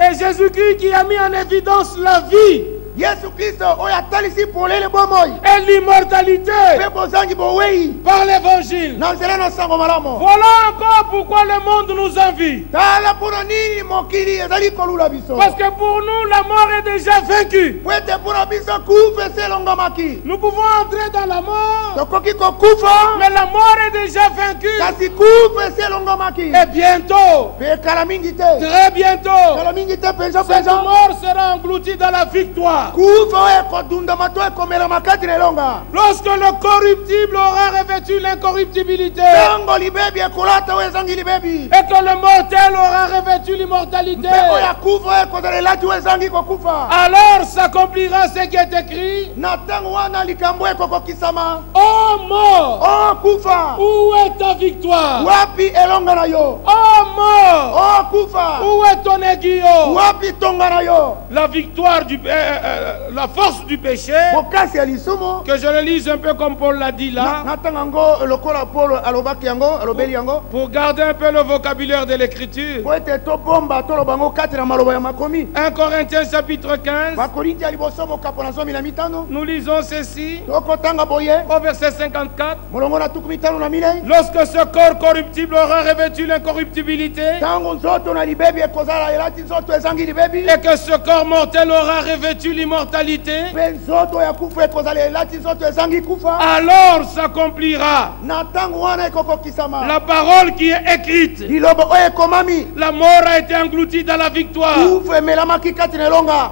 Et Jésus-Christ qui a mis en évidence la vie et l'immortalité par l'évangile. Voilà encore pourquoi le monde nous envie. Parce que pour nous, la mort est déjà vaincue. Nous pouvons entrer dans la mort, mais la mort est déjà vaincue. Et bientôt, très bientôt, cette mort sera engloutie dans la victoire. Lorsque le corruptible aura revêtu l'incorruptibilité et que le mortel aura revêtu l'immortalité, alors s'accomplira ce qui est écrit. Oh mort, où est ta victoire? Oh mort, où est ton aiguillon? La victoire la force du péché, que je le lise un peu comme Paul l'a dit là, pour garder un peu le vocabulaire de l'écriture. 1 Corinthiens chapitre 15, nous lisons ceci au verset 54. Lorsque ce corps corruptible aura revêtu l'incorruptibilité et que ce corps mortel aura revêtu l'immortalité, alors s'accomplira la parole qui est écrite. La mort a été engloutie dans la victoire.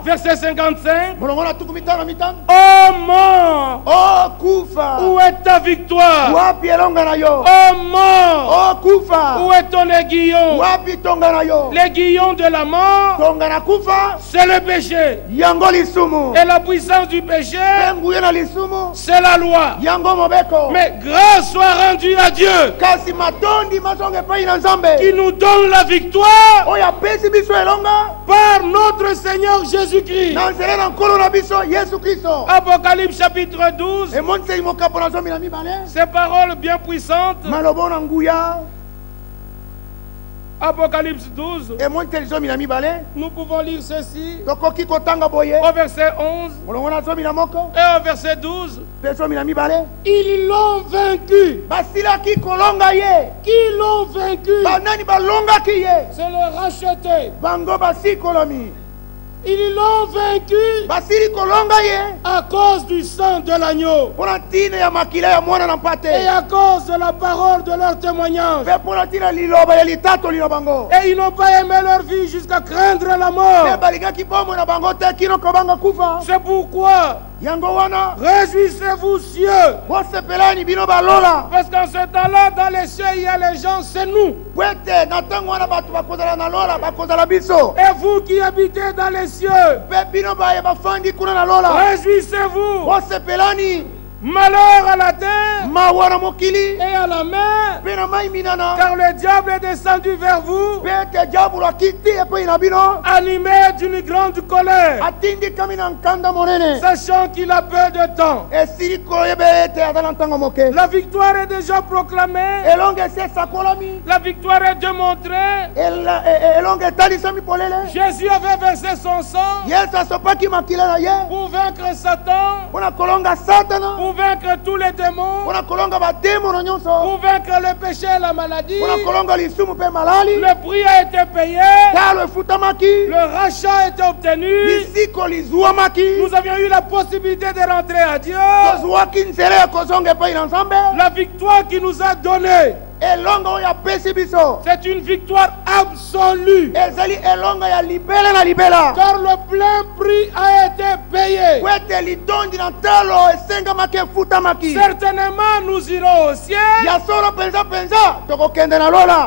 Verset 55. Oh mort, où est ta victoire? Oh mort, où est ton aiguillon? L'aiguillon de la mort, c'est le péché. Et la puissance du péché, c'est la loi. Mais grâce soit rendue à Dieu qui nous donne la victoire par notre Seigneur Jésus-Christ. Apocalypse chapitre 12. Ces paroles bien puissantes. Apocalypse 12. Nous pouvons lire ceci au verset 11 et au verset 12. Ils l'ont vaincu. Qui l'ont vaincu? C'est le racheté. Ils l'ont vaincu à cause du sang de l'agneau et à cause de la parole de leur témoignage. Et ils n'ont pas aimé leur vie jusqu'à craindre la mort. C'est pourquoi réjouissez-vous cieux. Parce qu'en ce temps-là, dans les cieux, il y a les gens, c'est nous. Et vous qui habitez dans les cieux, réjouissez-vous. Malheur à la terre et à la mer, car le diable est descendu vers vous, animé d'une grande colère, sachant qu'il a peu de temps. La victoire est déjà proclamée, la victoire est démontrée. Jésus avait versé son sang pour vaincre Satan, pour vaincre tous les démons, pour vaincre le péché et la maladie. Le prix a été payé, le rachat a été obtenu. Nous avions eu la possibilité de rentrer à Dieu. La victoire qui nous a donné, c'est une victoire absolue, car le plein prix a été payé. Certainement nous irons au ciel,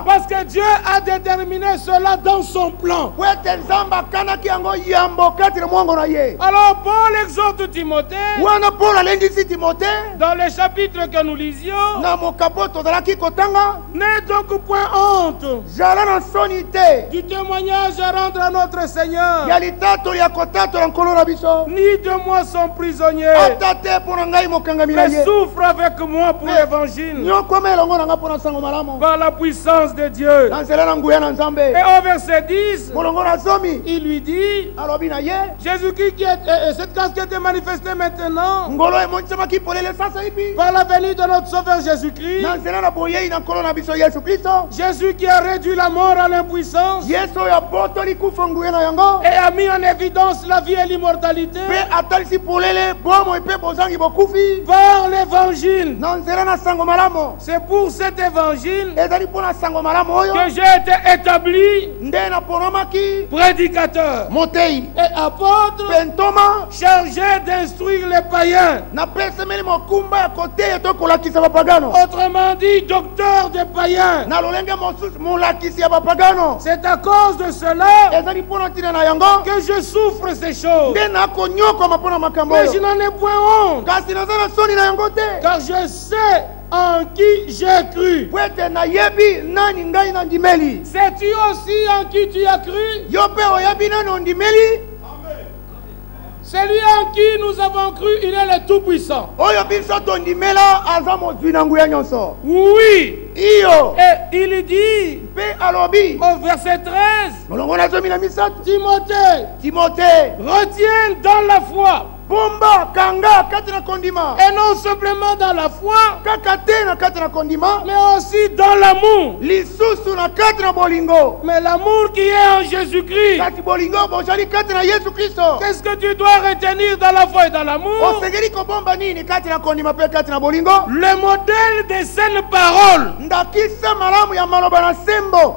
parce que Dieu a déterminé cela dans son plan. Alors Paul exhorte Timothée, dans les chapitres que nous lisions, N'aie donc point honte du témoignage à rendre à notre Seigneur, ni de moi son prisonnier, mais souffre avec moi pour l'évangile, par la puissance de Dieu. Et au verset 10, il lui dit, Jésus-Christ, cette grâce qui a été manifestée maintenant, par la venue de notre Sauveur Jésus-Christ, Jésus qui a réduit la mort à l'impuissance et a mis en évidence la vie et l'immortalité par l'évangile. C'est pour cet évangile que j'ai été établi prédicateur et apôtre chargé d'instruire les païens. Autrement dit, docteur des païens. C'est à cause de cela que je souffre ces choses. Mais je n'en ai point honte, car je sais en qui j'ai cru. Sais-tu aussi en qui tu as cru? Celui en qui nous avons cru, il est le Tout-Puissant. Oui. Et il dit au verset 13, Timothée, retiens dans la foi. Et non simplement dans la foi, mais aussi dans l'amour. Mais l'amour qui est en Jésus-Christ. Qu'est-ce que tu dois retenir dans la foi et dans l'amour? Le modèle des saines paroles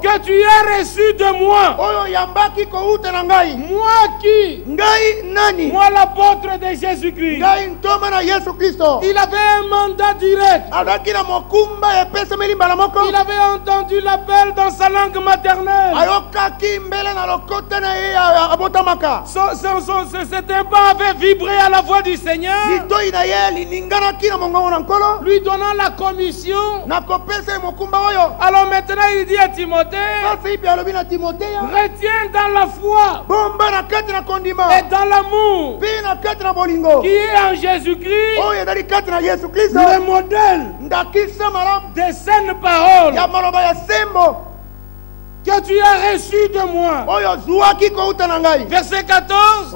que tu as reçu de moi. Moi qui? Moi l'apôtre de Jésus-Christ. Il avait un mandat direct. Il avait entendu l'appel dans sa langue maternelle. Cet impact avait vibré à la voix du Seigneur, lui donnant la commission. Alors maintenant il dit à Timothée, retiens dans la foi et dans l'amour qui est en Jésus-Christ le modèle des saines paroles que tu as reçu de moi. Verset 14,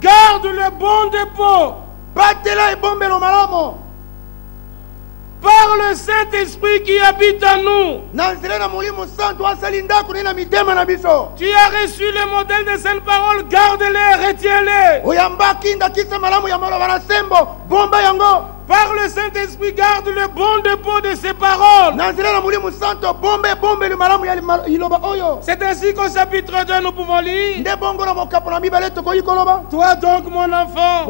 garde le bon dépôt par le Saint-Esprit qui habite en nous. Tu as reçu le modèle de cette parole, garde-les, retiens-les. Par le Saint-Esprit, garde le bon dépôt de ces paroles. C'est ainsi qu'au chapitre 2, nous pouvons lire, toi donc, mon enfant,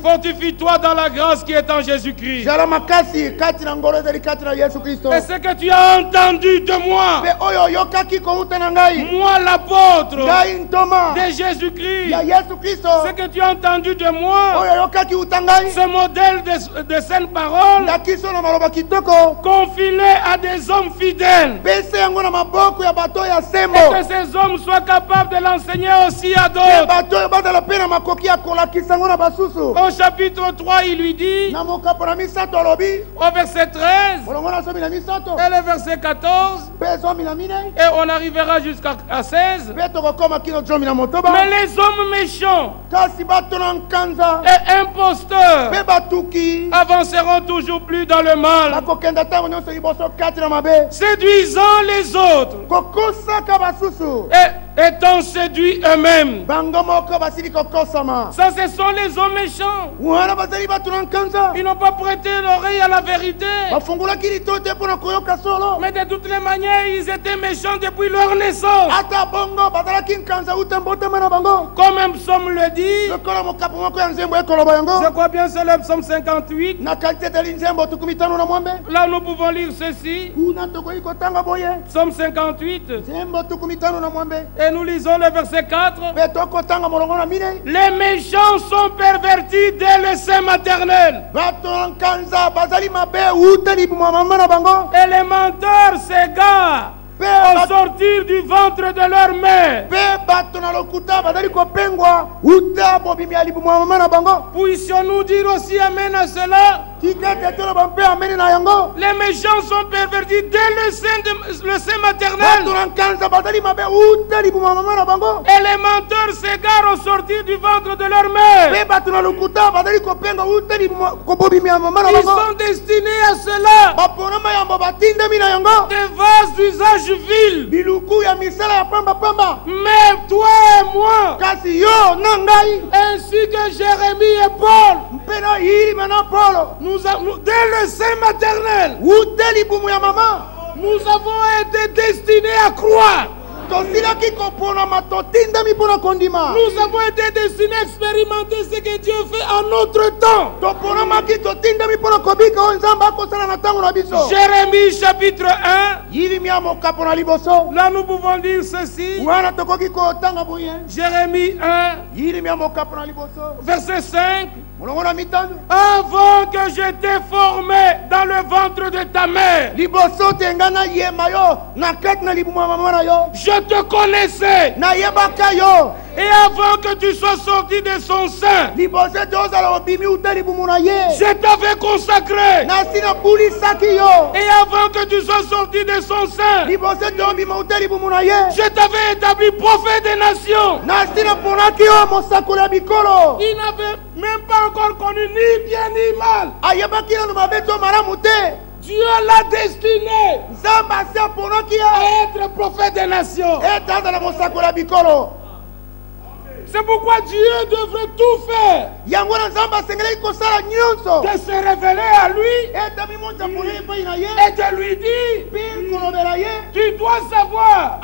fortifie-toi dans la grâce qui est en Jésus-Christ. Et ce que tu as entendu de moi, moi l'apôtre de Jésus-Christ, ce que tu as entendu de moi, ce modèle de saines paroles, confie-les à des hommes fidèles, et que ces hommes soient capables de l'enseigner aussi à d'autres. Au chapitre 3, il lui dit, au verset 13 et le verset 14, et on arrivera jusqu'à 16, mais les hommes méchants et imposteurs avanceront toujours plus dans le mal, séduisant les autres et étant séduits eux-mêmes. Ça, ce sont les hommes méchants. Ils n'ont pas prêté l'oreille à la vérité, mais de toutes les manières, ils étaient méchants depuis leur naissance. Comme un psaume le dit, je crois bien c'est le psaume 58. Là, nous pouvons lire ceci. Psaume 58. Et Et nous lisons le verset 4. Les méchants sont pervertis dès le sein maternel. Et les menteurs s'égarent au sortir du ventre de leur mère. Puissions-nous dire aussi amen à cela? Les méchants sont pervertis dès le sein maternel. Et les menteurs s'égarent au sortir du ventre de leur mère. Ils sont destinés à cela. Des vases d'usage vil. Mais toi et moi, ainsi que Jérémie et Paul, dès le sein maternel, nous avons été destinés à croire. Nous avons été destinés à expérimenter ce que Dieu fait en notre temps. Jérémie chapitre 1. Là nous pouvons dire ceci. Jérémie 1. Verset 5. Avant que je t'ai formé dans le ventre de ta mère, je te connaissais. Et avant que tu sois sorti de son sein, je t'avais consacré. Et avant que tu sois sorti de son sein, je t'avais établi prophète des nations. Il n'avait même pas encore connu ni bien ni mal. Dieu l'a destiné à être prophète des nations. C'est pourquoi Dieu devrait tout faire de se révéler à lui et de lui dire: tu dois savoir,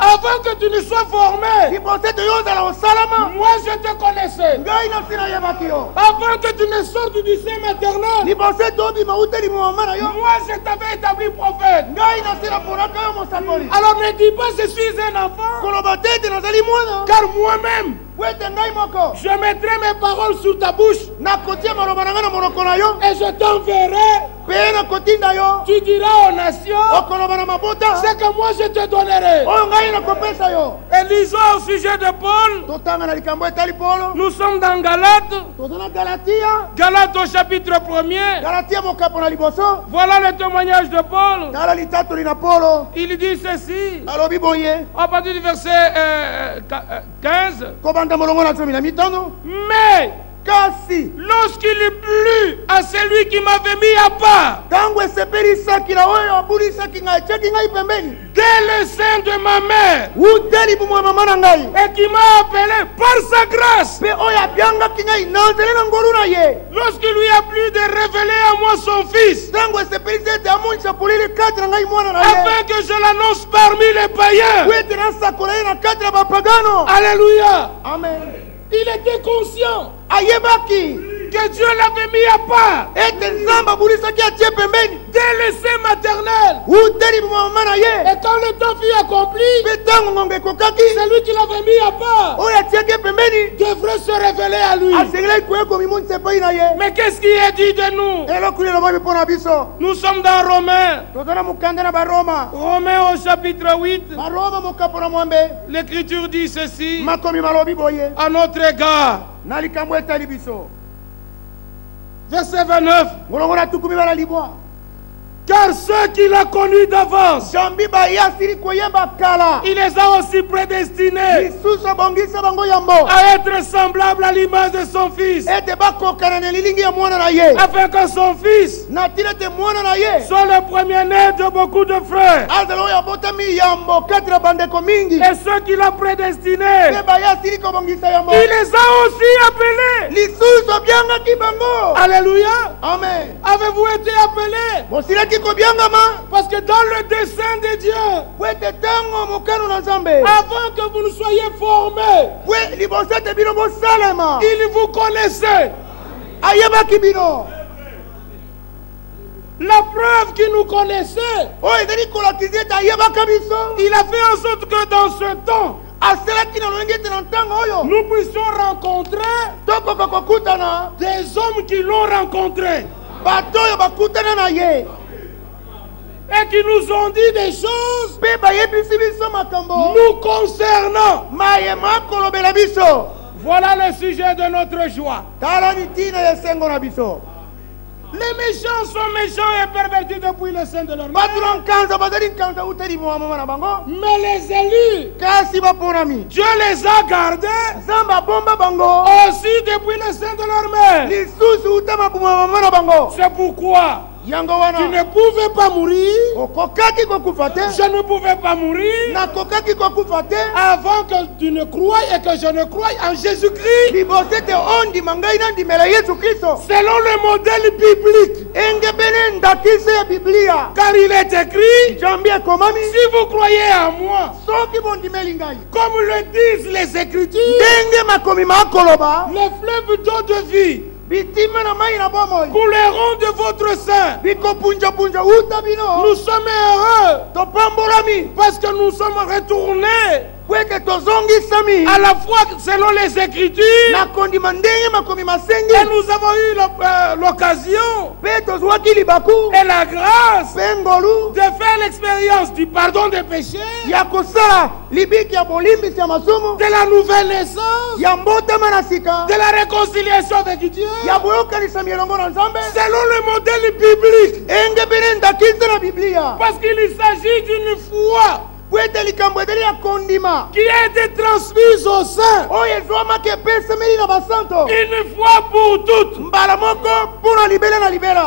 avant que tu ne sois formé, moi je te connaissais. Avant que tu ne sortes du sein maternel, moi je t'avais établi prophète. Alors ne dis pas je suis un enfant, car moi-même je mettrai mes paroles sous ta bouche et je t'enverrai. Tu diras aux nations ce que moi je te donnerai. Et lisons au sujet de Paul. Nous sommes dans Galates. Galates au chapitre 1er. Voilà le témoignage de Paul. Il dit ceci à partir du verset 15. Mais lorsqu'il est plu à celui qui m'avait mis à part dès le sein de ma mère et qui m'a appelé par sa grâce, lorsqu'il lui a plu de révéler à moi son fils, afin que je l'annonce parmi les païens. Alléluia. Amen. Il était conscient que Dieu l'avait mis à part dès le sein maternel. Et quand le temps fut accompli, celui qui l'avait mis à part devrait se révéler à lui. Mais qu'est-ce qui est dit de nous? Nous sommes dans Romains. Romains au chapitre 8. L'Écriture dit ceci à notre égard. Verset 29. Car ceux qu'il a connus d'avance, il les a aussi prédestinés à être semblables à l'image de son fils, afin que son fils soit le premier-né de beaucoup de frères. Et ceux qu'il a prédestinés, il les a aussi appelés. Alléluia. Amen. Avez-vous été appelés? Parce que dans le dessein de Dieu, avant que vous ne soyez formés, il vous connaissait. La preuve qu'il nous connaissait. Il a fait en sorte que dans ce temps, nous puissions rencontrer des hommes qui l'ont rencontré et qui nous ont dit des choses nous concernant. Voilà le sujet de notre joie. Les méchants sont méchants et pervertis depuis le sein de leur mère. Mais les élus, Dieu les a gardés aussi depuis le sein de leur mère. C'est pourquoi tu ne pouvais pas mourir. Je ne pouvais pas mourir avant que tu ne croies et que je ne croie en Jésus-Christ. Selon le modèle biblique. Car il est écrit, si vous croyez en moi, comme le disent les Écritures, les fleuves d'eau de vie couleront de votre sein. Nous sommes heureux parce que nous sommes retournés à la fois selon les Écritures, et nous avons eu l'occasion et la grâce de faire l'expérience du pardon des péchés, de la nouvelle naissance, de la réconciliation avec Dieu, selon le modèle biblique, parce qu'il s'agit d'une foi qui a été transmise au sein, une fois pour toutes.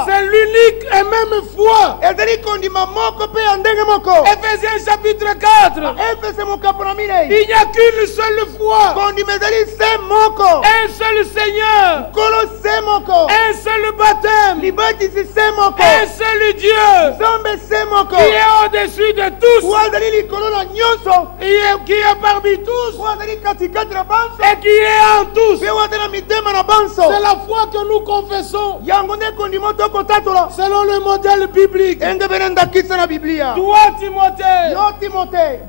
C'est l'unique et même foi. Ephésiens chapitre 4. Il n'y a qu'une seule foi, un seul Seigneur, un seul baptême, un seul Dieu qui est au-dessus de tous, qui est parmi tous et qui est en tous. C'est la foi que nous confessons selon le modèle biblique. Toi, Timothée,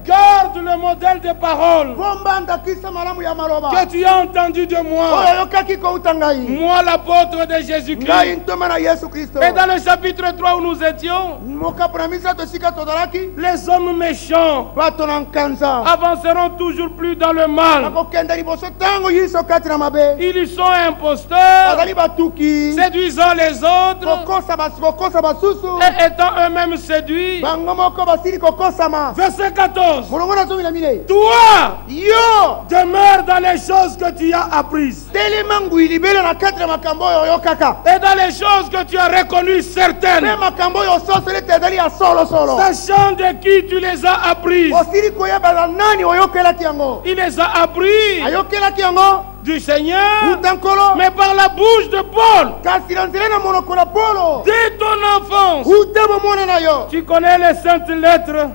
garde le modèle des paroles que tu as entendu de moi, moi l'apôtre de Jésus-Christ. Et dans le chapitre 3 où nous étions, les hommes méchants avanceront toujours plus dans le mal. Ils sont imposteurs, séduisant les autres et étant eux-mêmes séduits. Verset 14. Toi, demeure dans les choses que tu as apprises et dans les choses que tu as reconnues certaines, sachant de qui tu les as apprises. Il les a appris du Seigneur, mais par la bouche de Paul. Dès ton enfance, tu connais les saintes lettres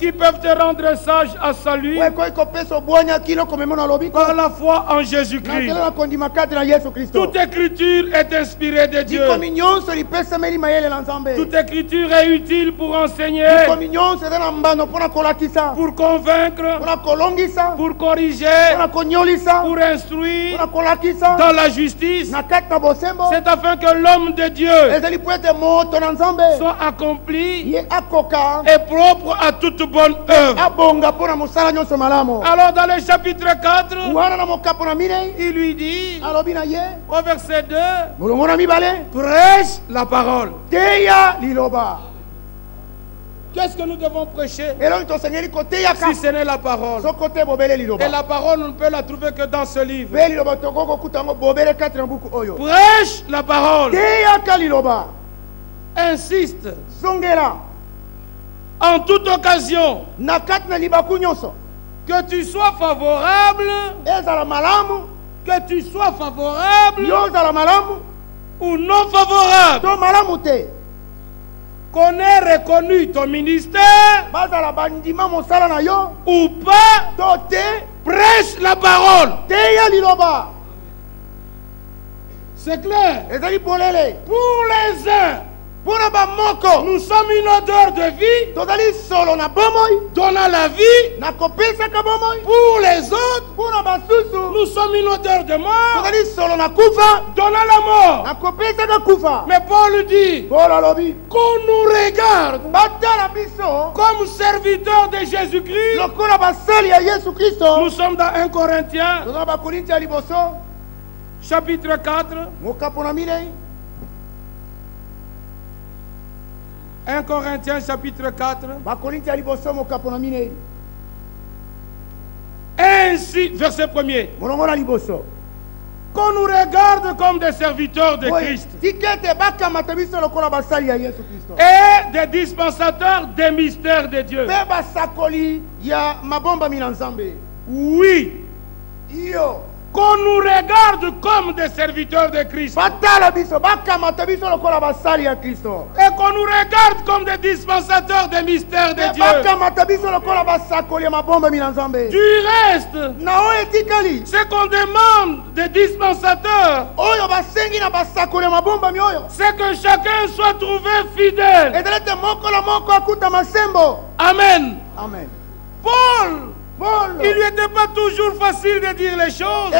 qui peuvent te rendre sage à salut par la foi en Jésus-Christ. Toute écriture est inspirée de Dieu. Toute écriture est utile pour enseigner, pour convaincre, pour corriger, pour instruire dans la justice. C'est afin que l'homme de Dieu soit accompli et propre à toute bonne œuvre. Alors dans le chapitre 4, il lui dit au verset 2, prêche la parole. Qu'est-ce que nous devons prêcher si ce n'est la parole? Et la parole, on ne peut la trouver que dans ce livre. Prêche la parole. Insiste. En toute occasion, que tu sois favorable, ou non favorable, qu'on ait reconnu ton ministère ou pas, prêche la parole. C'est clair. Pour les uns, nous sommes une odeur de vie donnant la vie. Pour les autres, nous sommes une odeur de mort donnant la mort. Mais Paul dit qu'on nous regarde comme serviteurs de Jésus-Christ. Nous sommes dans 1 Corinthiens chapitre 4. 1 Corinthiens chapitre 4. Ainsi, verset 1er. Qu'on nous regarde comme des serviteurs de Christ et des dispensateurs des mystères de Dieu. Oui. Qu'on nous regarde comme des serviteurs de Christ et qu'on nous regarde comme des dispensateurs des mystères de Dieu. Du reste, ce qu'on demande des dispensateurs, c'est que chacun soit trouvé fidèle. Amen. Amen. Paul, il lui était pas toujours facile de dire les choses.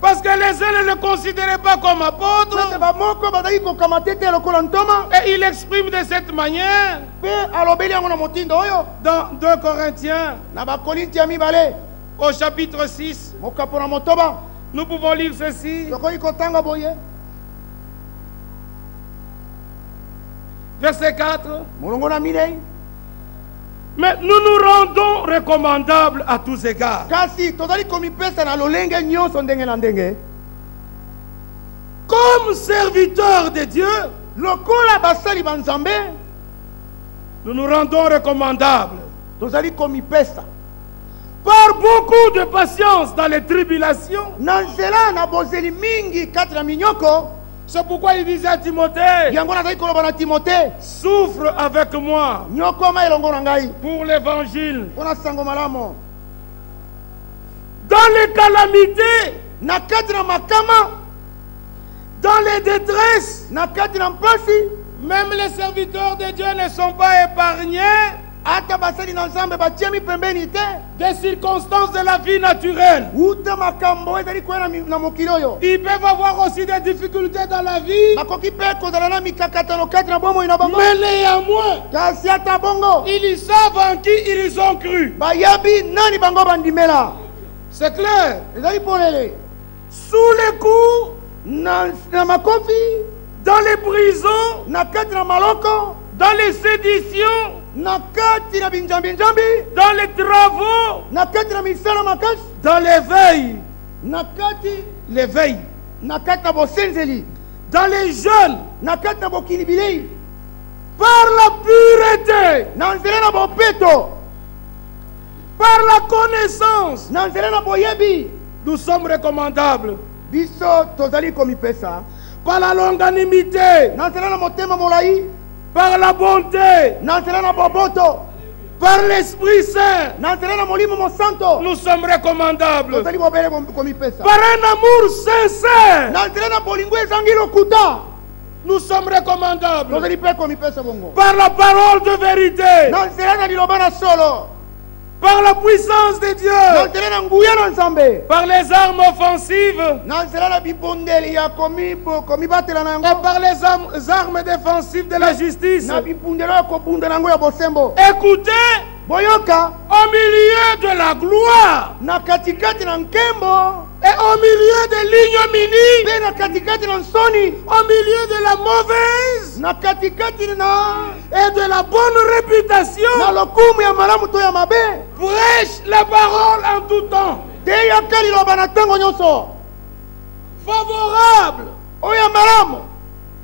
Parce que les uns ne le considéraient pas comme apôtre. Et il exprime de cette manière dans 2 Corinthiens au chapitre 6. Nous pouvons lire ceci. Verset 4. Mais nous nous rendons recommandables à tous égards. Comme serviteurs de Dieu, nous nous rendons recommandables par beaucoup de patience dans les tribulations. C'est pourquoi il disait à Timothée, souffre avec moi pour l'évangile. Dans les calamités, dans les détresses, même les serviteurs de Dieu ne sont pas épargnés des circonstances de la vie naturelle. Ils peuvent avoir aussi des difficultés dans la vie, mais néanmoins, ils savent en qui ils ont cru. C'est clair. Sous les coups, dans les prisons, dans les séditions, dans les travaux, dans l'éveil, dans les jeûnes, par la pureté, par la connaissance, nous sommes recommandables. Par la longanimité, par la bonté, par l'Esprit Saint, nous sommes recommandables. Par un amour sincère, nous sommes recommandables. Par la parole de vérité, par la puissance de Dieu, par les armes offensives et par les armes défensives de la justice. Écoutez, au milieu de la gloire et au milieu de l'ignominie, au milieu de la mauvaise et de la bonne réputation, prêche la parole en tout temps. Favorable.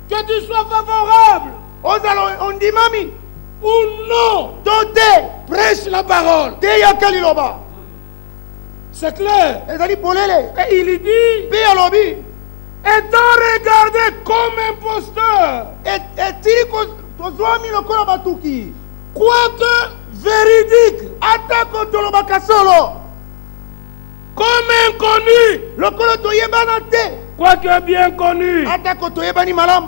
Que tu sois favorable ou non, prêche la parole. C'est clair. Et il dit, étant regardé comme imposteur, quoique véridique, comme inconnu, lokolo toyebana te, quoique bien connu, atako toyebani malamu,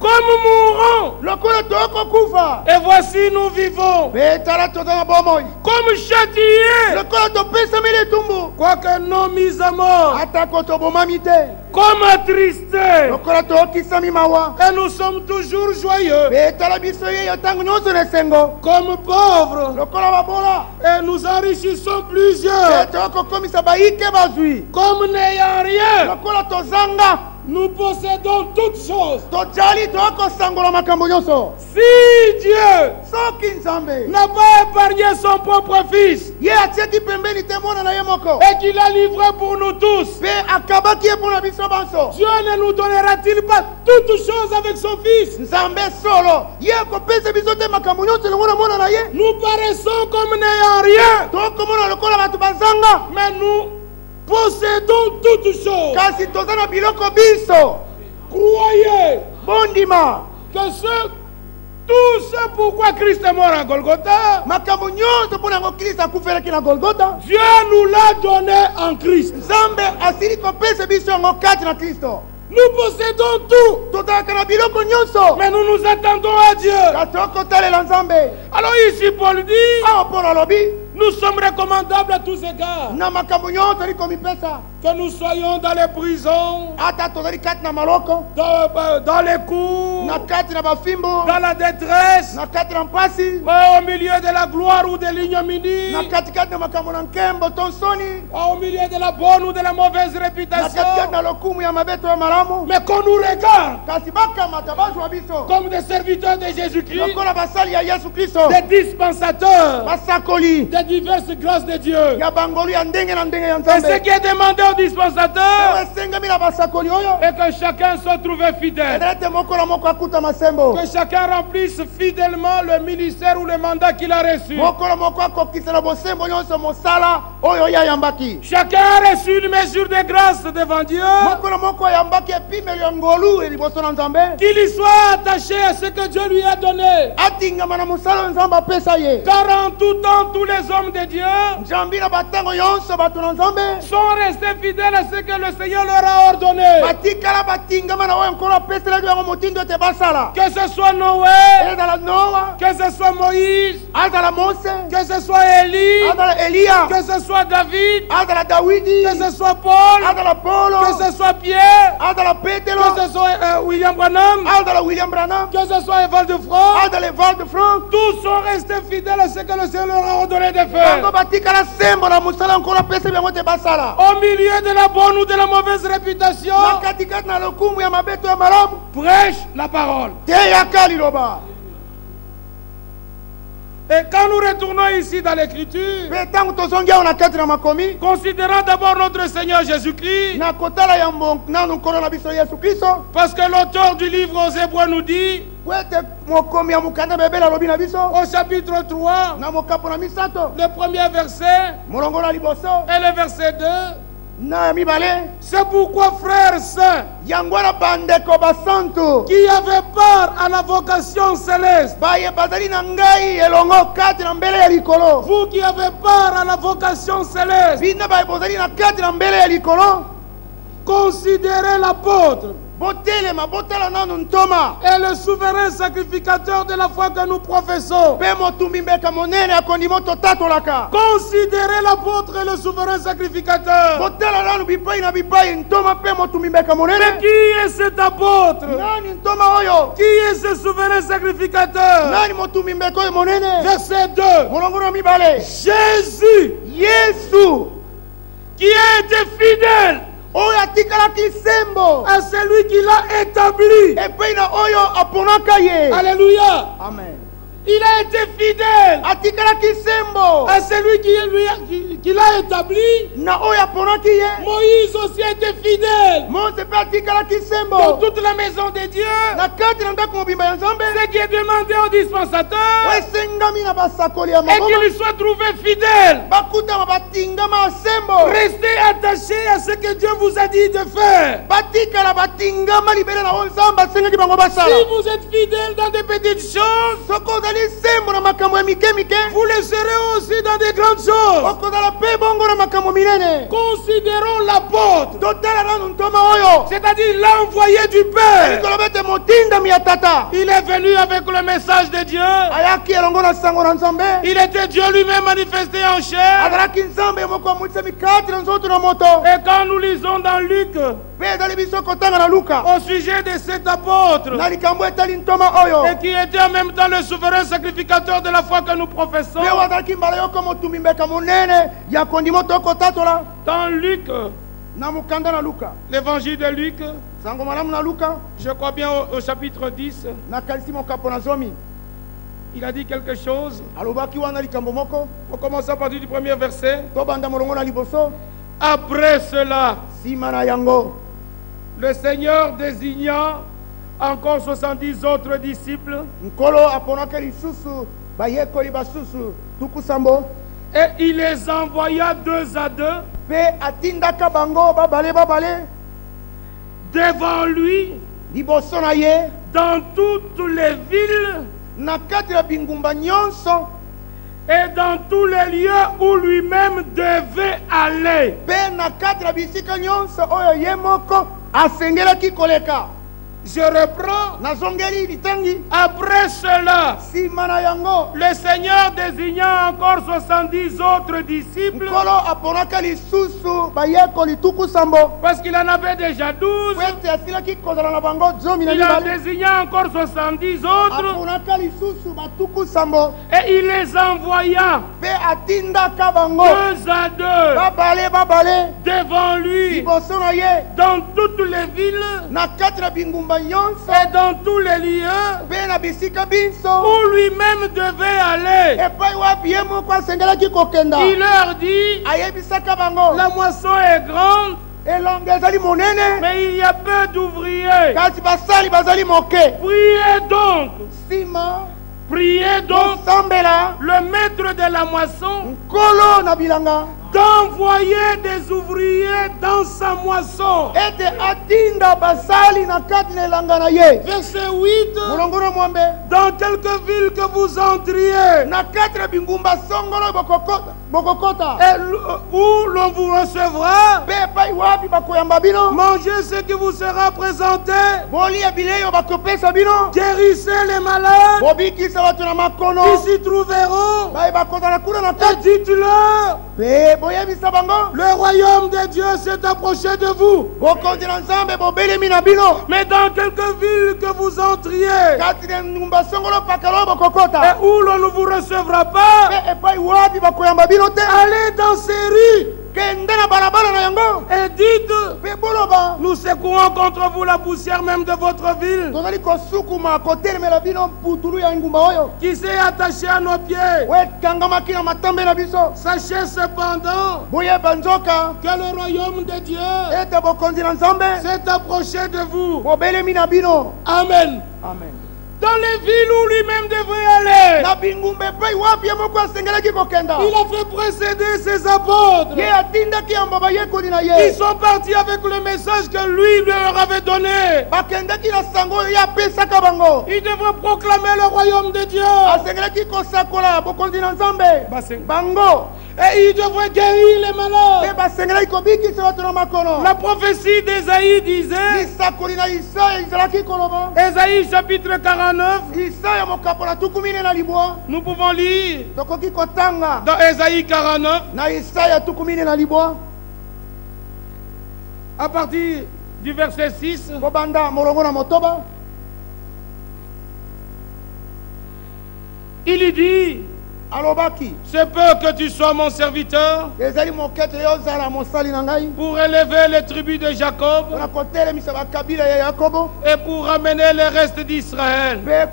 comme mourant, lokolo tokokufa, et voici nous vivons, betala tozana bomoi, comme châtiés, lokolo topesami litumbu, quoique non mis à mort, atako tobomami te, comme attristés, lokolo tokisami mawa, et nous sommes toujours joyeux, betala biso ye yotango nyonso na esengo, comme pauvres, lokolo babola, et nous enrichissons plusieurs, tokokomisa baike bazwi, comme n'ayant rien, lokolo tozanga, nous possédons toutes choses. tojali tokosangola makambo nyonso. Si Dieu Soki nzambe n'a pas épargné son propre fils ye atiaki pembeni te mwana na ye moko, et qu'il a livré pour nous tous, mpe akabaki ye mpona biso banso, Dieu ne nous donnera-t-il pas toutes choses avec son fils? nzambe solo ye akopesa biso te makambo nyonso elongo na mwana na ye. Nous paraissons comme n'ayant rien, Tokomona lokola bato bazanga, mais nous possédons toutes choses. kasi toza na biloko biso. Croyez Bondima que tout ce pourquoi Christ est mort à Golgotha, makambo nyonso mpo na yango Kristo akufelaki na Golgota, Dieu nous l'a donné en Christ. nzambe asili kopesa biso yango kati na Kristo. Nous possédons tout, tozalaka na biloko nyonso, mais nous nous attendons à Dieu. kasi tokotalela nzambe. Alors ici, Paul dit, Awa mpo nalobi nous sommes recommandables à tous égards, na makambo nyonso ali komipesa, que nous soyons dans les prisons, ata tozali kati na maloko, dans les cours, na kati na bafimbo, dans la détresse, na kati na mpasi, au milieu de la gloire ou de l'ignominie, na katikati na makambo na nkembo to nsoni, au milieu de la bonne ou de la mauvaise na réputation. katikati na lokumu ya mabe to ya malamu, Mais qu'on nous regarde kasi bakamata bazwa biso comme des serviteurs de Jésus-Christ, lokola basali ya Yesu Kristo, des dispensateurs basakoli des diverses grâces de Dieu. ya bangolu ya ndenge na ndenge ya Et ce nzambe. qui est demandé aux dispensateurs esengami na basakoli oyo est que chacun soit trouvé fidèle, ezala te moko na moko akuta masembo, que chacun remplisse fidèlement le ministère ou le mandat qu'il a reçu. moko na moko akokisa na bosembo nyonso mosala oyo ye ayambaki, Chacun a reçu une mesure de grâce devant Dieu, moko na moko ayambaki epimelo ya ngolu liboso na nzambe, qu'il y soit attaché à ce que Dieu lui a donné. atingama na mosala oyo nzambe apesa ye. Car en tout temps, tous les hommes de Dieu Nzambi na batango nyonso bato na nzambe sont restés fidèles à ce que le Seigneur leur a ordonné. batikala batingama na oyo nkolo apeselaki bango motindo ete basala, Que ce soit Noé, ezala Noa, que ce soit Moïse, azala Mose, que ce soit Élie, azala Eliya, que ce soit David, azala Dawidi, que ce soit Paul, azala Paulo, que ce soit Pierre, azala que Petelo, ce soit William Branham, azala William Branham, que ce soit Eval de France, azala Eval de France, tous sont restés fidèles à ce que le Seigneur leur a ordonné de bango faire. batikala sembo na mosala nkolo apesa bango te basala, Au milieu de la bonne ou de la mauvaise réputation, na katikati na lokumu ya mabeto ya malamu prêche la parole. te yaka liloba. Et quand nous retournons ici dans l'Écriture, Mpe ntango tozongi awa na kati na makomi, considérons d'abord notre Seigneur Jésus-Christ, na kotala ya nanu nkolo na biso Yesu Kristo, parce que l'auteur du livre aux Hébreux nous dit, po ete mokomi ya mokanda bebele alobi na biso au chapitre 3, na mokapo na misato le premier verset molongo na liboso et le verset 2, na ya mibale, c'est pourquoi, frères saints, yango wana bandeko basantu qui avaient part à la vocation céleste, baye bazali na ngai elongo kati na mbele ya likolo, vous qui avez part à la vocation céleste, bino baye bozali na kati na mbele ya likolo, considérez l'apôtre botelema botala nanu ntoma et le souverain sacrificateur de la foi que nous professons. mpe motumbi mbeka monene ya kondima totatolaka, Considérez l'apôtre et le souverain sacrificateur. botala nanu bipai na bipai ntoma mpe motumbi mbeka Mais monene. qui est cet apôtre? Nani ntoma oyo? Qui est ce souverain sacrificateur? Nani motumbi mbeka oyo monene? Verset 2. molongo na mibale, Jésus, Yesu qui a été fidèle oyo atikalaki sembo à celui qui l'a établi. epai na oyo aponaka ye. Alléluia. Amen. Il a été fidèle atikalaki sembo à celui qui l'a établi. na oyo aponaki ye. Moïse aussi a été fidèle Mose mpe atikalaki dans sembo toute la maison de Dieu. na kati na ndako mobimba ya nzambe Ce qui est demandé aux dispensateurs oyo esengami na basakoli ya et maboma qu'il soit trouvé fidèle. bakutama batingama ya sembo, Restez attachés à ce que Dieu vous a dit de faire. batikala batingama libele na oyo nzambe asengaki bango Si basala. vous êtes fidèle dans des petites choses, soki ozali vous le serez aussi dans des grandes choses. Considérons l'apôtre, c'est-à-dire l'envoyé du Père. Il est venu avec le message de Dieu. Il était Dieu lui-même manifesté en chair. Et quand nous lisons dans Luc, au sujet de cet apôtre, et qui était en même temps le souverain sacrificateur de la foi que nous professons, dans Luc, l'évangile de Luc, je crois bien au chapitre 10, il a dit quelque chose. On commence à partir du premier verset. Après cela, le Seigneur désigna encore 70 autres disciples. Et il les envoya 2 à 2 devant lui dans toutes les villes et dans tous les lieux où lui-même devait aller. Je reprends. Après cela, le Seigneur désigna encore 70 autres disciples. Parce qu'il en avait déjà 12. Il a désigné encore 70 autres. Et il les envoya 2 à 2 devant lui dans toutes les villes et dans tous les lieux où lui-même devait aller. Il leur dit, la moisson est grande, mais il y a peu d'ouvriers. Priez donc le maître de la moisson d'envoyer des ouvriers dans sa moisson. Verset 8. Dans quelques villes que vous entriez, et où l'on vous recevra, mangez ce qui vous sera présenté, guérissez les malades qui s'y trouveront, et dites-leur, le royaume de Dieu s'est approché de vous. Mais dans quelques villes que vous entriez, et où l'on ne vous recevra pas, allez dans ces rues et dites, nous secouons contre vous la poussière même de votre ville qui s'est attachée à nos pieds. Sachez cependant que le royaume de Dieu s'est approché de vous. Amen. Dans les villes où lui-même devrait aller, il a fait précéder ses apôtres. Ils sont partis avec le message que lui leur avait donné. Ils devraient proclamer le royaume de Dieu. Et il devrait guérir les malades. La prophétie d'Ésaïe disait, Ésaïe chapitre 49, nous pouvons lire dans Ésaïe 49, à partir du verset 6, il y dit, c'est peu que tu sois mon serviteur pour élever les tribus de Jacob et pour ramener les restes d'Israël. Le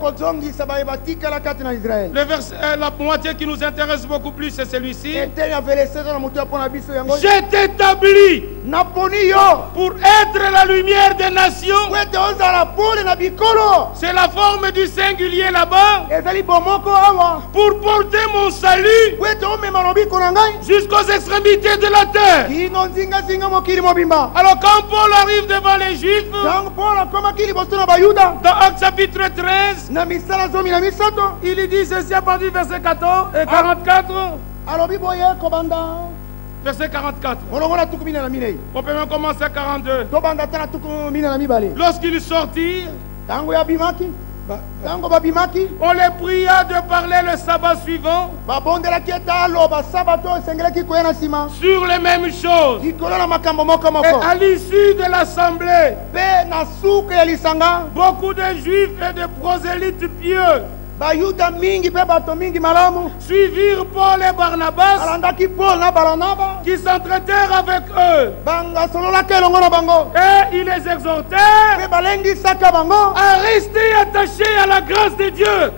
verset, la moitié qui nous intéresse beaucoup plus, c'est celui-ci. Je t'établis pour être la lumière des nations. C'est la forme du singulier là-bas. Pour porter mon salut jusqu'aux extrémités de la terre. Alors quand Paul arrive devant les Juifs, dans Actes chapitre 13, il lui dit ceci à partir du verset 14 et 44. Verset 44. On peut même commencer à 42. Lorsqu'ils sortirent, on les pria de parler le sabbat suivant sur les mêmes choses. Et à l'issue de l'assemblée, beaucoup de juifs et de prosélytes pieux suivirent Paul et Barnabas qui s'entretèrent avec eux. Et ils les exhortèrent à rester attachés à la grâce de Dieu.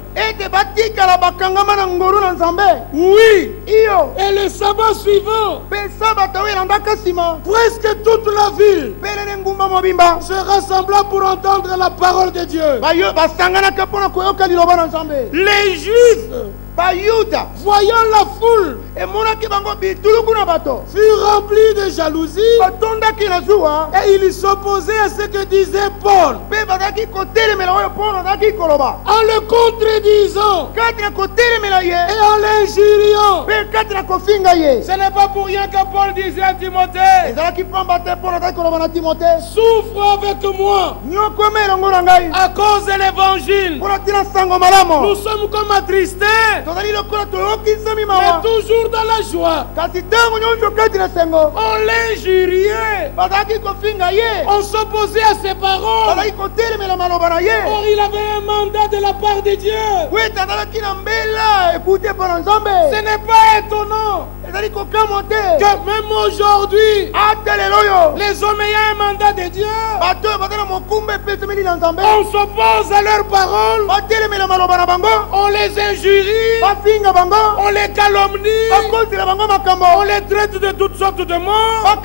Oui. Et le sabbat suivant, presque toute la ville se rassembla pour entendre la parole de Dieu. Les Juifs, voyant la foule, furent remplis de jalousie et ils s'opposaient à ce que disait Paul en le contredisant et en l'injuriant. Ce n'est pas pour rien que Paul disait à Timothée, souffre avec moi à cause de l'évangile. Nous sommes comme attristés, mais toujours dans la joie. On l'injuriait, on s'opposait à ses paroles. Or il avait un mandat de la part de Dieu. Ce n'est pas étonnant que même aujourd'hui, les hommes ayant un mandat de Dieu, on s'oppose à leurs paroles, on les injurie, on les calomnie, on les traite de toutes sortes de morts.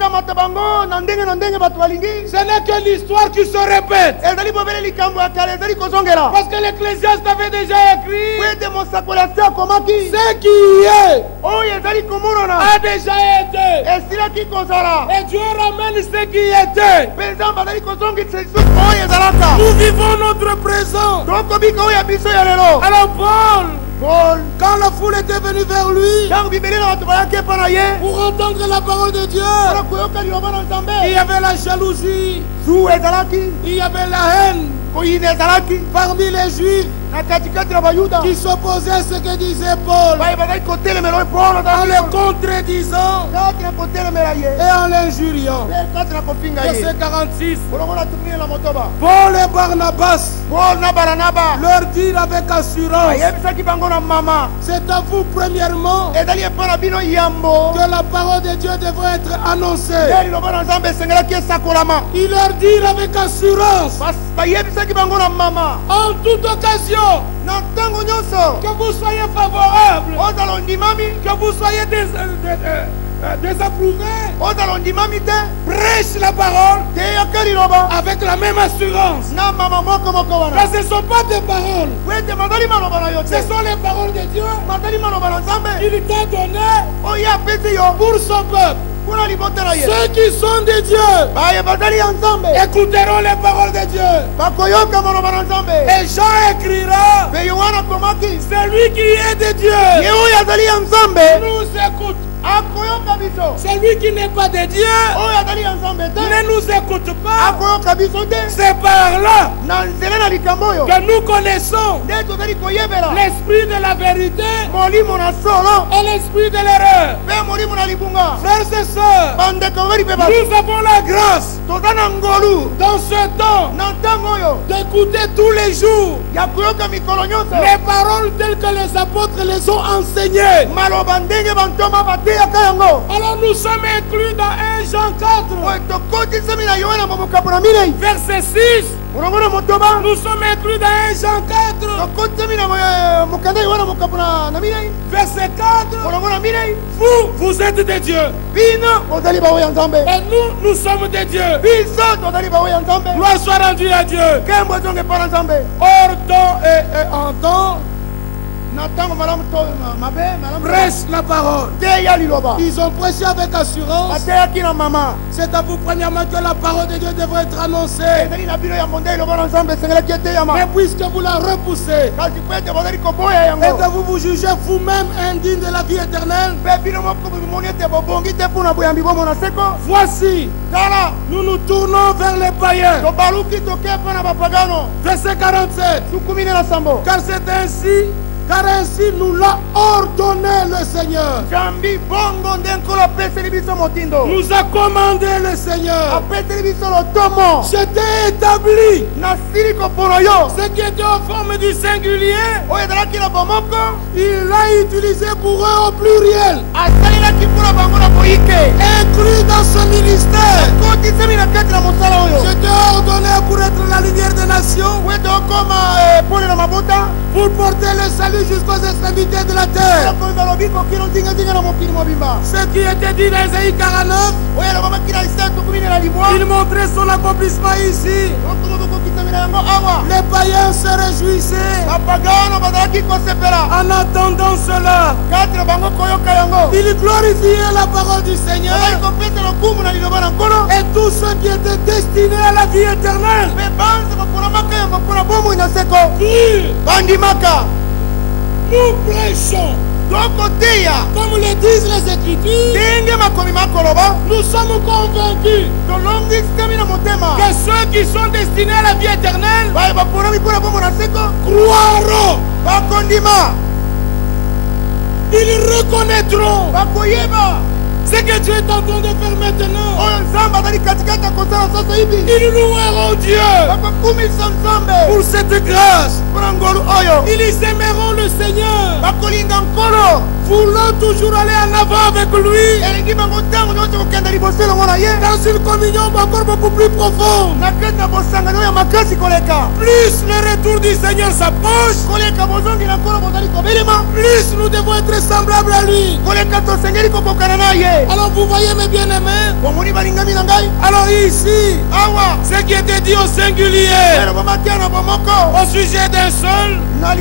Ce n'est que l'histoire qui se répète. Parce que l'Ecclésiaste avait déjà écrit, ce qui est a déjà été, et Dieu ramène ce qui était. Nous vivons notre présent. Alors Paul, quand la foule était venue vers lui pour entendre la parole de Dieu, il y avait la jalousie, il y avait la haine parmi les Juifs qui s'opposaient à ce que disait Paul en le contredisant et en l'injuriant. Verset 46. Paul et Barnabas leur dirent avec assurance, c'est à vous premièrement que la parole de Dieu devrait être annoncée. Ils leur dirent avec assurance, en toute occasion, que vous soyez favorable, que vous soyez désapprouvé, prêche la parole avec la même assurance. Car ce ne sont pas des paroles, ce sont les paroles de Dieu qu'il t'a donné pour son peuple. Ceux qui sont de Dieu écouteront les paroles de Dieu. Et Jean écrira, celui qui est de Dieu nous écoute. Celui qui n'est pas de Dieu ne nous écoute pas. C'est par là que nous connaissons l'esprit de la vérité et l'esprit de l'erreur. Frères et sœurs, nous avons la grâce dans ce temps d'écouter tous les jours les paroles telles que les apôtres les ont enseignées. Alors nous sommes inclus dans 1 Jean 4, verset 6. Nous sommes inclus dans 1 Jean 4. Verset 4. Vous êtes des dieux. Et nous sommes des dieux. Gloire soit rendue à Dieu. Hors temps et en temps, prêche la parole. Ils ont prêché avec assurance. C'est à vous premièrement que la parole de Dieu devrait être annoncée. Mais puisque vous la repoussez, et que vous vous jugez vous-même indigne de la vie éternelle, voici, nous nous tournons vers les païens. Verset 47. Car ainsi nous l'a ordonné le Seigneur. Nous a commandé le Seigneur. Je t'ai établi ce qui était en forme du singulier. Il l'a utilisé pour eux au pluriel. Inclus dans ce ministère. Je t'ai ordonné pour être la lumière des nations. Pour porter le salut jusqu'aux extrémités de la terre. Ce qui était dit dans Ésaïe 49, il montrait son accomplissement ici. Les païens se réjouissaient en attendant cela. Ils glorifiaient la parole du Seigneur et tout ce qui était destiné à la vie éternelle. Nous prêchons, comme le disent les Écritures, nous sommes convaincus que ceux qui sont destinés à la vie éternelle croiront. Ils reconnaîtront ce que Dieu est en train de faire maintenant. Ils loueront Dieu pour cette grâce. Ils aimeront le Seigneur, voulant toujours aller en avant avec lui, dans une communion encore beaucoup plus profonde. Plus le retour du Seigneur s'approche, plus nous devons être semblables à lui. Alors vous voyez mes bien-aimés, alors ici, ce qui était dit au singulier, au sujet d'un seul, Paul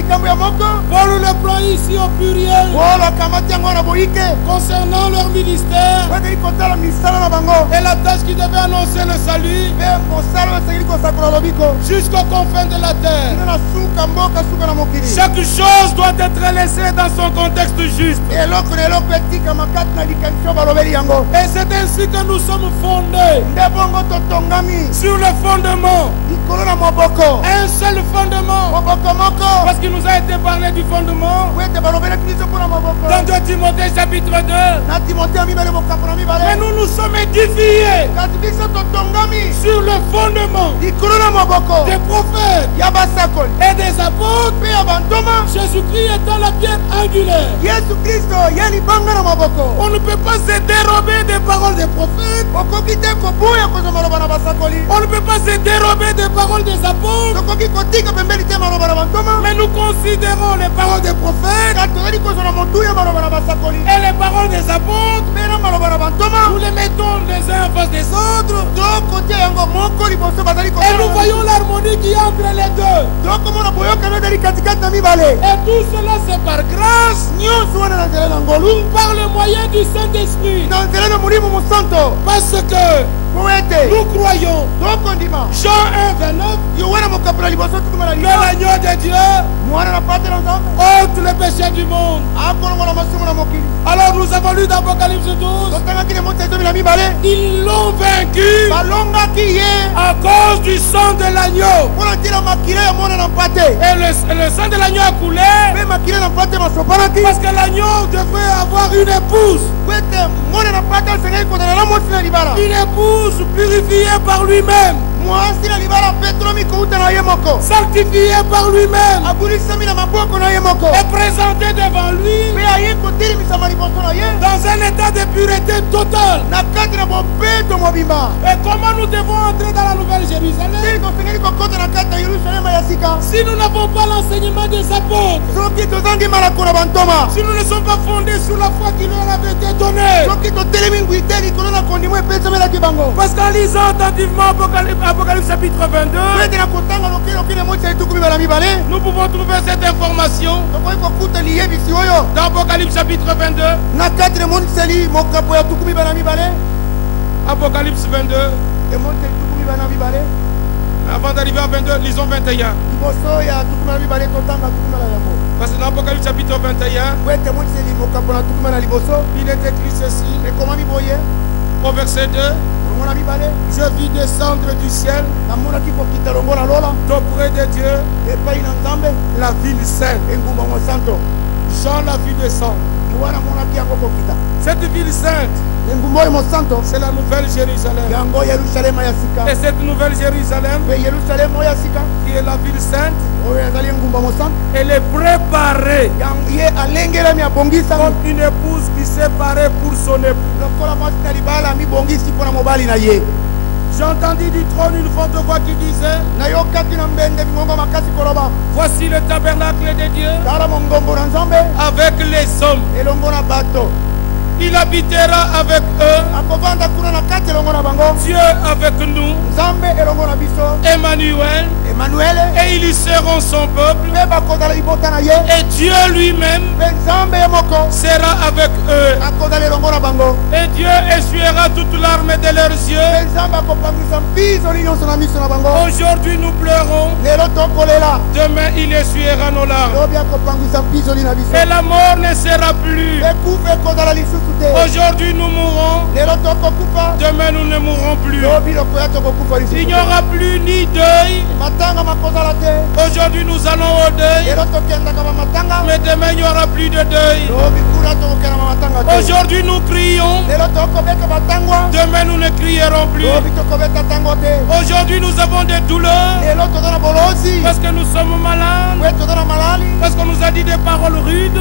le prend ici au pluriel, concernant leur ministère et la tâche qui devait annoncer le salut jusqu'aux confins de la terre. Chaque chose doit être laissée dans son contexte juste. Et c'est ainsi que nous sommes fondés sur le fondement, un seul fondement, parce qu'il nous a été parlé du fondement dans 2 Timothée chapitre 2. Mais nous nous sommes édifiés sur le fondement des prophètes et des apôtres, Jésus-Christ étant la pierre angulaire. On ne peut pas se dérober des paroles des prophètes. On ne peut pas se dérober des paroles des apôtres. Mais nous considérons les paroles des prophètes et les paroles des apôtres. Nous les mettons les uns en face des autres. Et nous voyons l'harmonie qui est entre les deux. Et tout cela c'est par grâce, par le moyen du Saint-Esprit. Parce que nous croyons, Jean 1, 29, que l'agneau de Dieu ôte le péché du monde. Alors nous avons lu dans Apocalypse 12, ils l'ont vaincu à cause du sang de l'agneau. Et le sang de l'agneau a coulé parce que l'agneau devrait avoir une épouse. Une épouse purifiée par lui-même. sanctifié par lui-même et présenté devant lui dans un état de pureté totale. Et comment nous devons entrer dans la Nouvelle Jérusalem si nous n'avons pas l'enseignement des apôtres, si nous ne sommes pas fondés sur la foi qui leur avait été donnée? Parce qu'en lisant attentivement Apocalypse chapitre 22, nous pouvons trouver cette information dans Apocalypse chapitre 22. Apocalypse 22. Avant d'arriver à 22, lisons 21. Parce que dans Apocalypse chapitre 21, il est écrit ceci. Au verset 2, je vis descendre du ciel d'auprès de Dieu la ville sainte. Jean l'a vu descendre. Cette ville sainte, c'est la Nouvelle Jérusalem. Et cette Nouvelle Jérusalem, qui est la ville sainte, elle est préparée comme une épouse qui s'est parée pour son époux. J'ai entendu du trône une forte voix qui disait: voici le tabernacle de Dieu avec les hommes. Il habitera avec eux. Dieu avec nous. Emmanuel. Et ils seront son peuple. Et Dieu lui-même sera avec eux. Et Dieu essuiera toute larme de leurs yeux. Aujourd'hui nous pleurons. Demain il essuiera nos larmes. Et la mort ne sera plus. Aujourd'hui nous mourrons. Demain nous ne mourrons plus. Il n'y aura plus ni deuil. Aujourd'hui nous allons au deuil. Mais demain il n'y aura plus de deuil. Aujourd'hui nous crions. Demain nous ne crierons plus. Aujourd'hui nous avons des douleurs. Parce que nous sommes malades. Parce qu'on nous a dit des paroles rudes.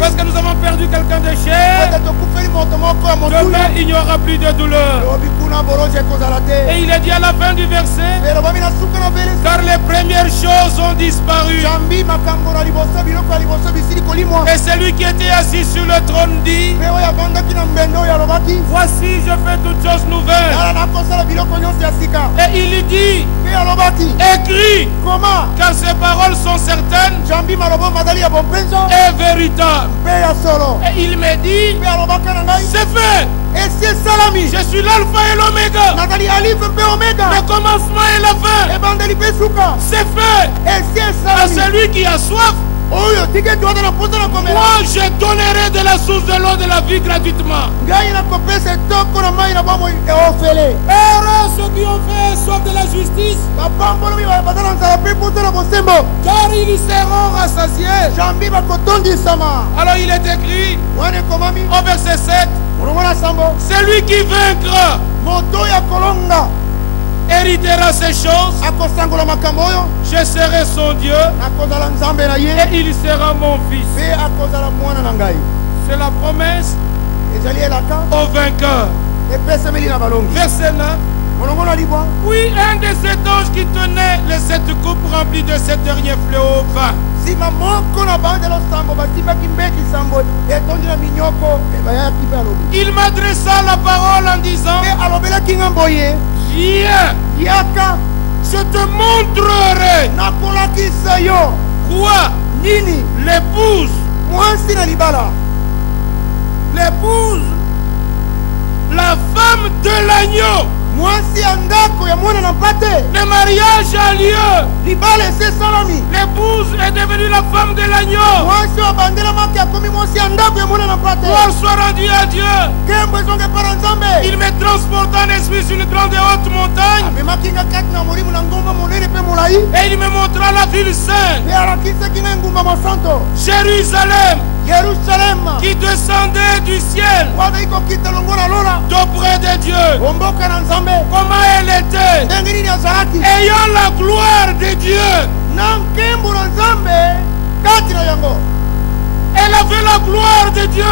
Parce que nous avons perdu quelqu'un de cher. Demain il n'y aura plus de douleur. Et il est dit à la fin du verset: car les premières choses ont disparu. Et celui qui était assis sur le trône dit: voici je fais toutes choses nouvelles. Et il dit: écris, car ces paroles sont certaines et véritables. Et il me dit: c'est fait. Je suis l'alpha et l'oméga, le commencement et la fin. C'est fait. À celui qui a soif, moi je donnerai de la source de l'eau de la vie gratuitement. Heureux ceux qui ont fait soif de la justice, car ils seront rassasiés. Alors il est écrit au verset 7: celui qui vaincra héritera ces choses. Je serai son Dieu et il sera mon fils. C'est la promesse au vainqueur. Verset 9. Oui, un de ces anges qui tenait les 7 coupes remplies de 7 derniers fléaux vint. Il m'adressa la parole en disant: viens, je te montrerai quoi? L'épouse, la femme de l'agneau. Le mariage a lieu. L'épouse est devenue la femme de l'agneau. Gloire soit rendue à Dieu. Il me transporta en esprit sur une grande et haute montagne. Et il me montra la ville sainte, Jérusalem, qui descendait du ciel d'auprès de Dieu. Comment elle était? Ayant la gloire de Dieu. Elle avait la gloire de Dieu.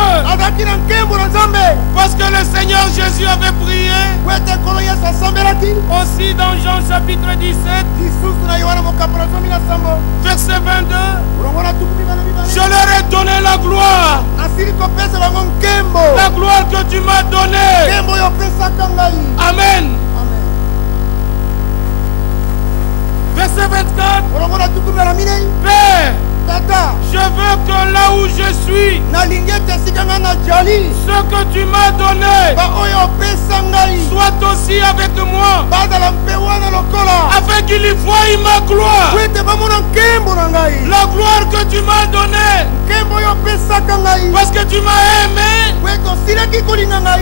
Parce que le Seigneur Jésus avait prié. Aussi dans Jean chapitre 17, verset 22. Je leur ai donné la gloire. La gloire que tu m'as donnée. Amen. Verset 24. Père, je veux que là où je suis, ce que tu m'as donné soit aussi avec moi, afin qu'il y voie ma gloire. La gloire que tu m'as donnée, parce que tu m'as aimé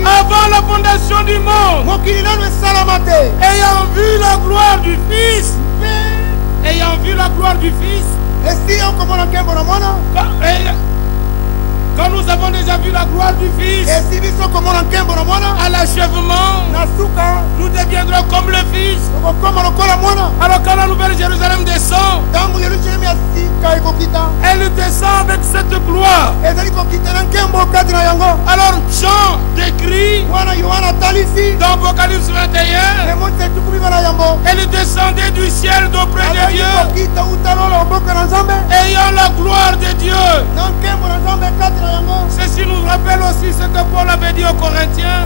avant la fondation du monde. Ayant vu la gloire du Fils, ayant vu la gloire du Fils, quand nous avons déjà vu la gloire du Fils, à l'achèvement, nous deviendrons comme le Fils. Alors quand la nouvelle Jérusalem descend, elle descend avec cette gloire. Alors Jean décrit dans Apocalypse 21, elle descendait du ciel d'auprès de Dieu, ayant la gloire de Dieu. Ceci nous rappelle aussi ce que Paul avait dit aux Corinthiens.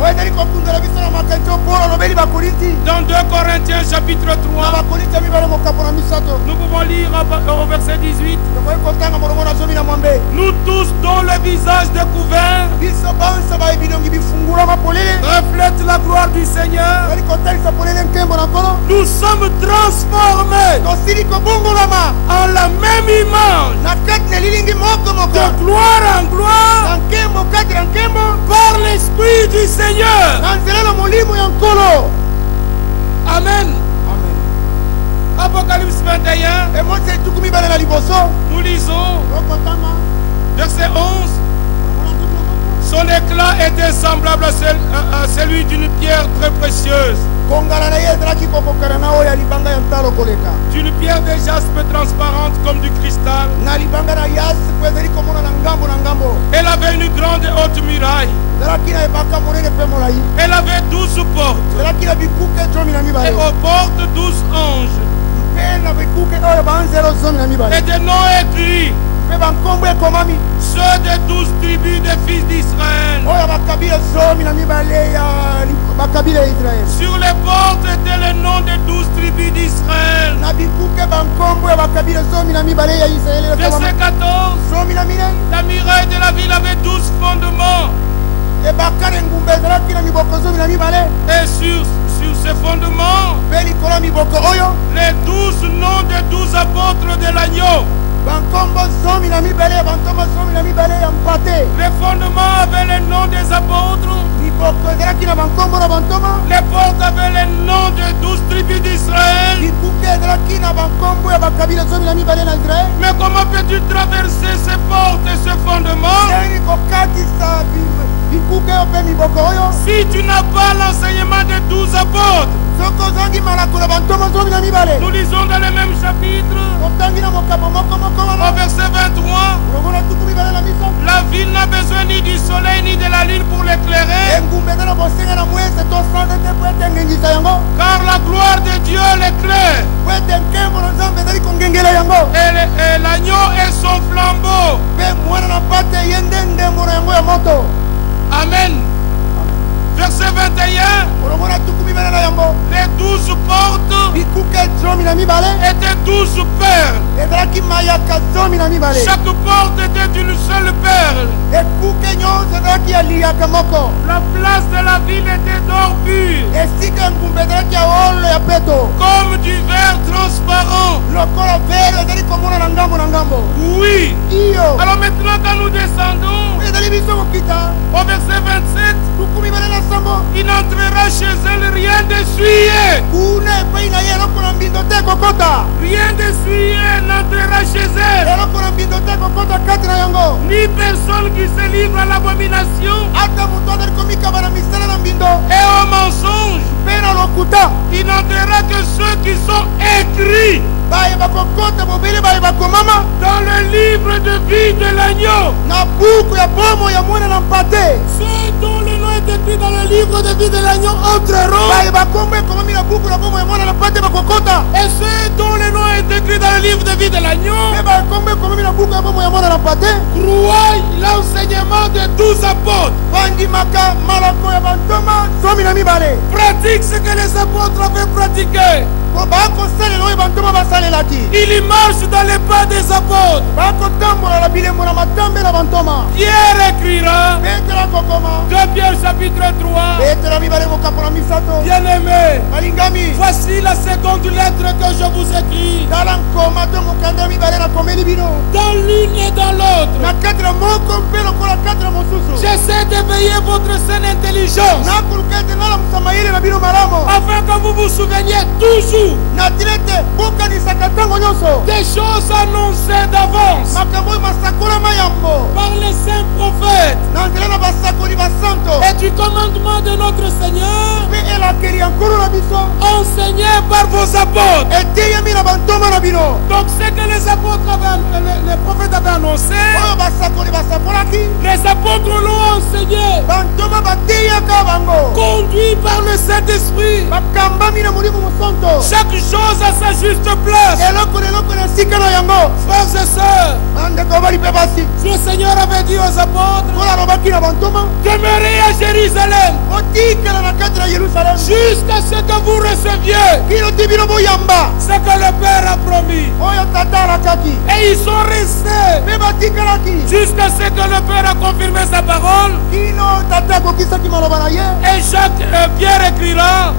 Dans 2 Corinthiens chapitre 3, nous pouvons lire au verset 18. Nous tous dont le visage découvert reflète la gloire du Seigneur, nous sommes transformés en la même image, de gloire en gloire, par l'Esprit du Seigneur. Amen. Apocalypse 21, nous lisons verset 11. Son éclat était semblable à celui d'une pierre très précieuse, d'une pierre de jaspe transparente comme du cristal. Elle avait une grande et haute muraille. Elle avait 12 portes, et aux portes 12 anges, et des noms écrits, ceux des 12 tribus des fils d'Israël. Sur les portes étaient les noms des 12 tribus d'Israël. Verset 14. La muraille de la ville avait 12 fondements. Et sur ces fondements, les 12 noms des 12 apôtres de l'agneau. Les fondements avaient les noms des apôtres. Les portes avaient les noms des 12 tribus d'Israël. Mais comment peux-tu traverser ces portes et ce fondement si tu n'as pas l'enseignement des 12 apôtres? Nous lisons dans le même chapitre, au verset 23, la ville n'a besoin ni du soleil ni de la lune pour l'éclairer, car la gloire de Dieu l'éclaire, et l'agneau est son flambeau. Amen. Verset 21. Les 12 portes étaient 12 perles. Chaque porte était d'une seule perle. La place de la ville était d'or pur, comme du verre transparent. Oui. Alors maintenant quand nous descendons au verset 27, il n'entrera chez elle rien d'essuyé. Rien d'essuyé n'entrera chez elle. Ni personne qui se livre à l'abomination et au mensonge. Il n'entrera que ceux qui sont écrits dans le livre de vie de l'agneau. Ceux dont le nom est écrit dans le livre de vie de l'agneau entreront. Et ceux dont le nom est écrit dans le livre de vie de l'agneau croient l'enseignement de 12 apôtres. Pratique ce que les apôtres avaient pratiqué. Il marche dans les pas des apôtres. Pierre écrira 2 Pierre chapitre 3. Bien-aimé, voici la seconde lettre que je vous écris. Dans l'une et dans l'autre, j'essaie d'éveiller votre saine intelligence afin que vous vous souveniez toujours des choses annoncées d'avance par les saints prophètes et du commandement de notre Seigneur enseigné par vos apôtres. Donc ce que les prophètes avaient annoncé, les apôtres l'ont enseigné, conduit par le Saint-Esprit. Chaque chose à sa juste place. Frères et sœurs, le Seigneur avait dit aux apôtres, demeurez à Jérusalem jusqu'à ce que vous receviez ce que le Père a promis. Et ils sont restés jusqu'à ce que le Père a confirmé sa parole. Et Pierre écrira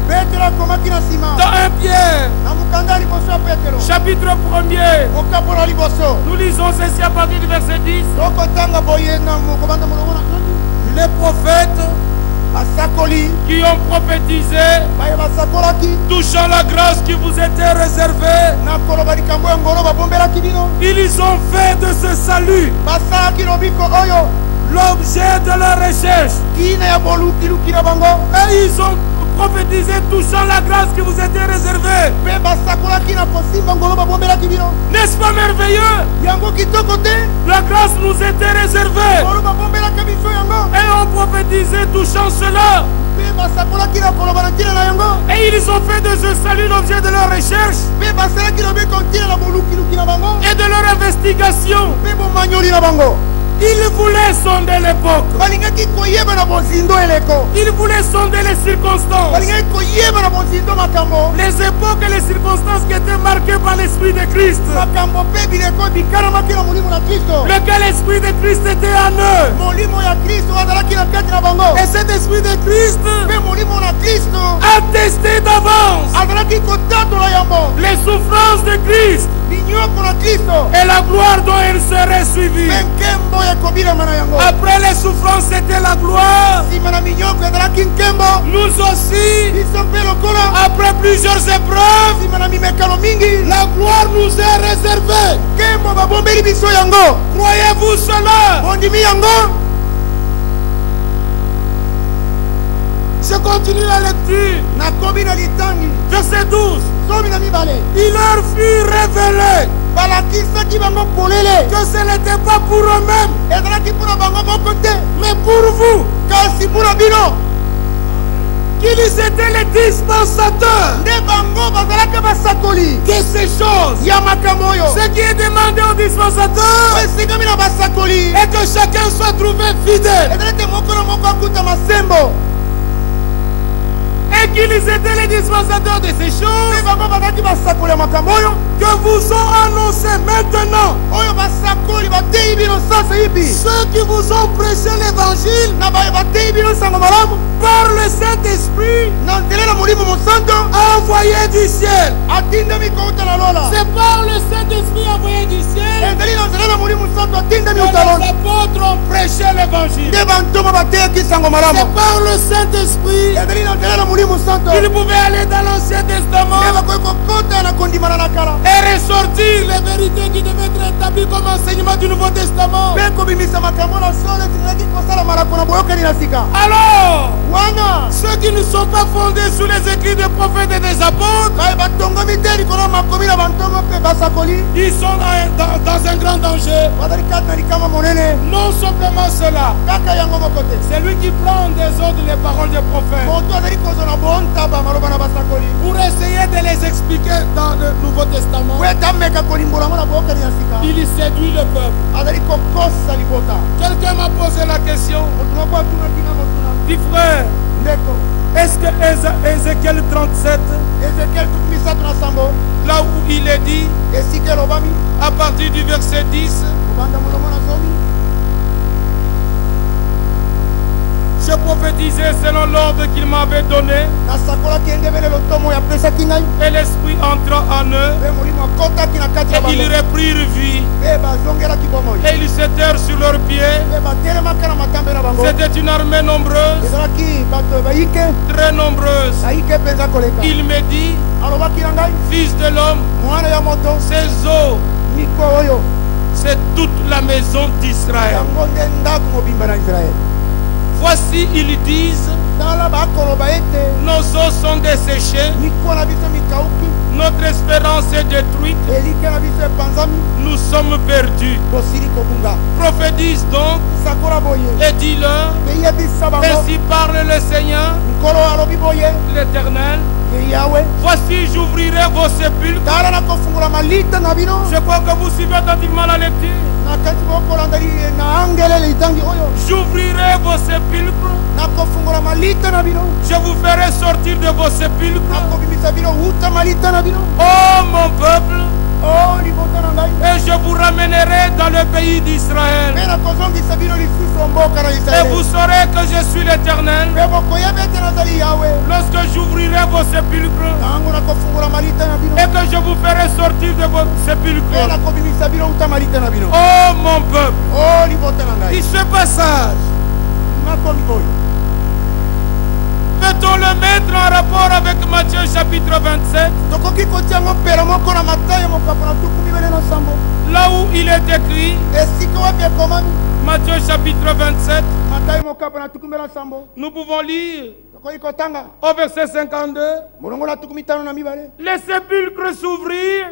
dans 1 Pierre chapitre 1er. Nous lisons ceci à partir du verset 10. Les prophètes qui ont prophétisé touchant la grâce qui vous était réservée, ils ont fait de ce salut l'objet de la recherche. Et ils ont prophétisé touchant la grâce qui vous était réservée. N'est-ce pas merveilleux? La grâce nous était réservée. Et on prophétisait touchant cela. Et ils ont fait de ce salut l'objet de leur recherche et de leur investigation. Il voulait sonder l'époque. Il voulait sonder les circonstances. Les époques et les circonstances qui étaient marquées par l'Esprit de Christ. Lequel Esprit de Christ était en eux. Et cet Esprit de Christ attestait d'avance les souffrances de Christ et la gloire dont il serait suivi. Après les souffrances, c'était la gloire. Nous aussi, après plusieurs épreuves, la gloire nous est réservée. Croyez-vous cela? Je continue la lecture. Verset 12. Il leur fut révélé que ce n'était pas pour eux-mêmes, mais pour vous, qu'ils étaient les dispensateurs de ces choses. Ce qui est demandé aux dispensateurs est que chacun soit trouvé fidèle. Et qu'ils étaient les dispensateurs de ces choses que vous ont annoncé maintenant. Ceux qui vous ont prêché l'évangile par le Saint-Esprit envoyé du ciel. C'est par le Saint-Esprit envoyé du ciel que les apôtres ont prêché l'évangile. C'est par le Saint-Esprit qu'ils pouvaient aller dans l'Ancien Testament sortir les vérités qui devaient être établies comme enseignement du Nouveau Testament. Alors, ceux qui ne sont pas fondés sur les écrits des prophètes et des apôtres, ils sont dans un grand danger. Non simplement cela. C'est lui qui prend des ordres les paroles des prophètes pour essayer de les expliquer dans le Nouveau Testament. Il séduit le peuple. Quelqu'un m'a posé la question. Dit frère, est-ce que Ézéchiel 37, là où il est dit, à partir du verset 10, je prophétisais selon l'ordre qu'il m'avait donné, et l'esprit entra en eux, et ils reprirent vie, et ils s'étèrent sur leurs pieds. C'était une armée nombreuse, très nombreuse. Il me dit, fils de l'homme, ces eaux, c'est toute la maison d'Israël. Voici, ils disent, nos os sont desséchés, notre espérance est détruite, nous sommes perdus. Prophétise donc et dis-leur, ainsi parle le Seigneur, l'Éternel. Voici, j'ouvrirai vos sépulcres. Je crois que vous suivez attentivement la lecture. J'ouvrirai vos sépulcres. Je vous ferai sortir de vos sépulcres. Oh mon peuple, et je vous ramènerai dans le pays d'Israël. Et vous saurez que je suis l'Éternel lorsque j'ouvrirai vos sépulcres et que je vous ferai sortir de vos sépulcres. Oh mon peuple, et ce passage, peut-on le mettre en rapport avec Matthieu chapitre 27, là où il est écrit, Matthieu chapitre 27, nous pouvons lire au verset 52, les sépulcres s'ouvrirent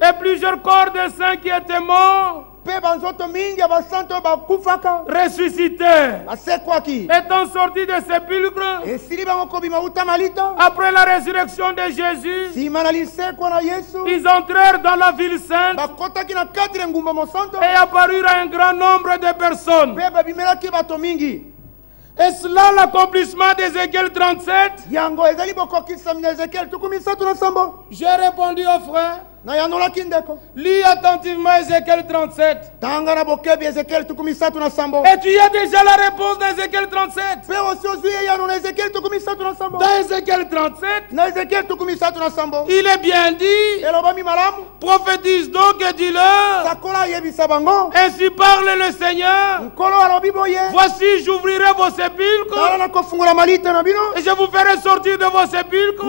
et plusieurs corps de saints qui étaient morts ressuscitèrent. Étant sortis des sépulcres après la résurrection de Jésus, ils entrèrent dans la ville sainte et apparurent à un grand nombre de personnes. Est-ce là l'accomplissement d'Ézéchiel 37? J'ai répondu au frère, lis attentivement Ézéchiel 37. Et tu as déjà la réponse d'Ézéchiel 37. Dans Ézéchiel 37, il est bien dit, prophétise donc et dis-leur, ainsi parle le Seigneur, voici j'ouvrirai vos sépulcres et je vous ferai sortir de vos sépulcres.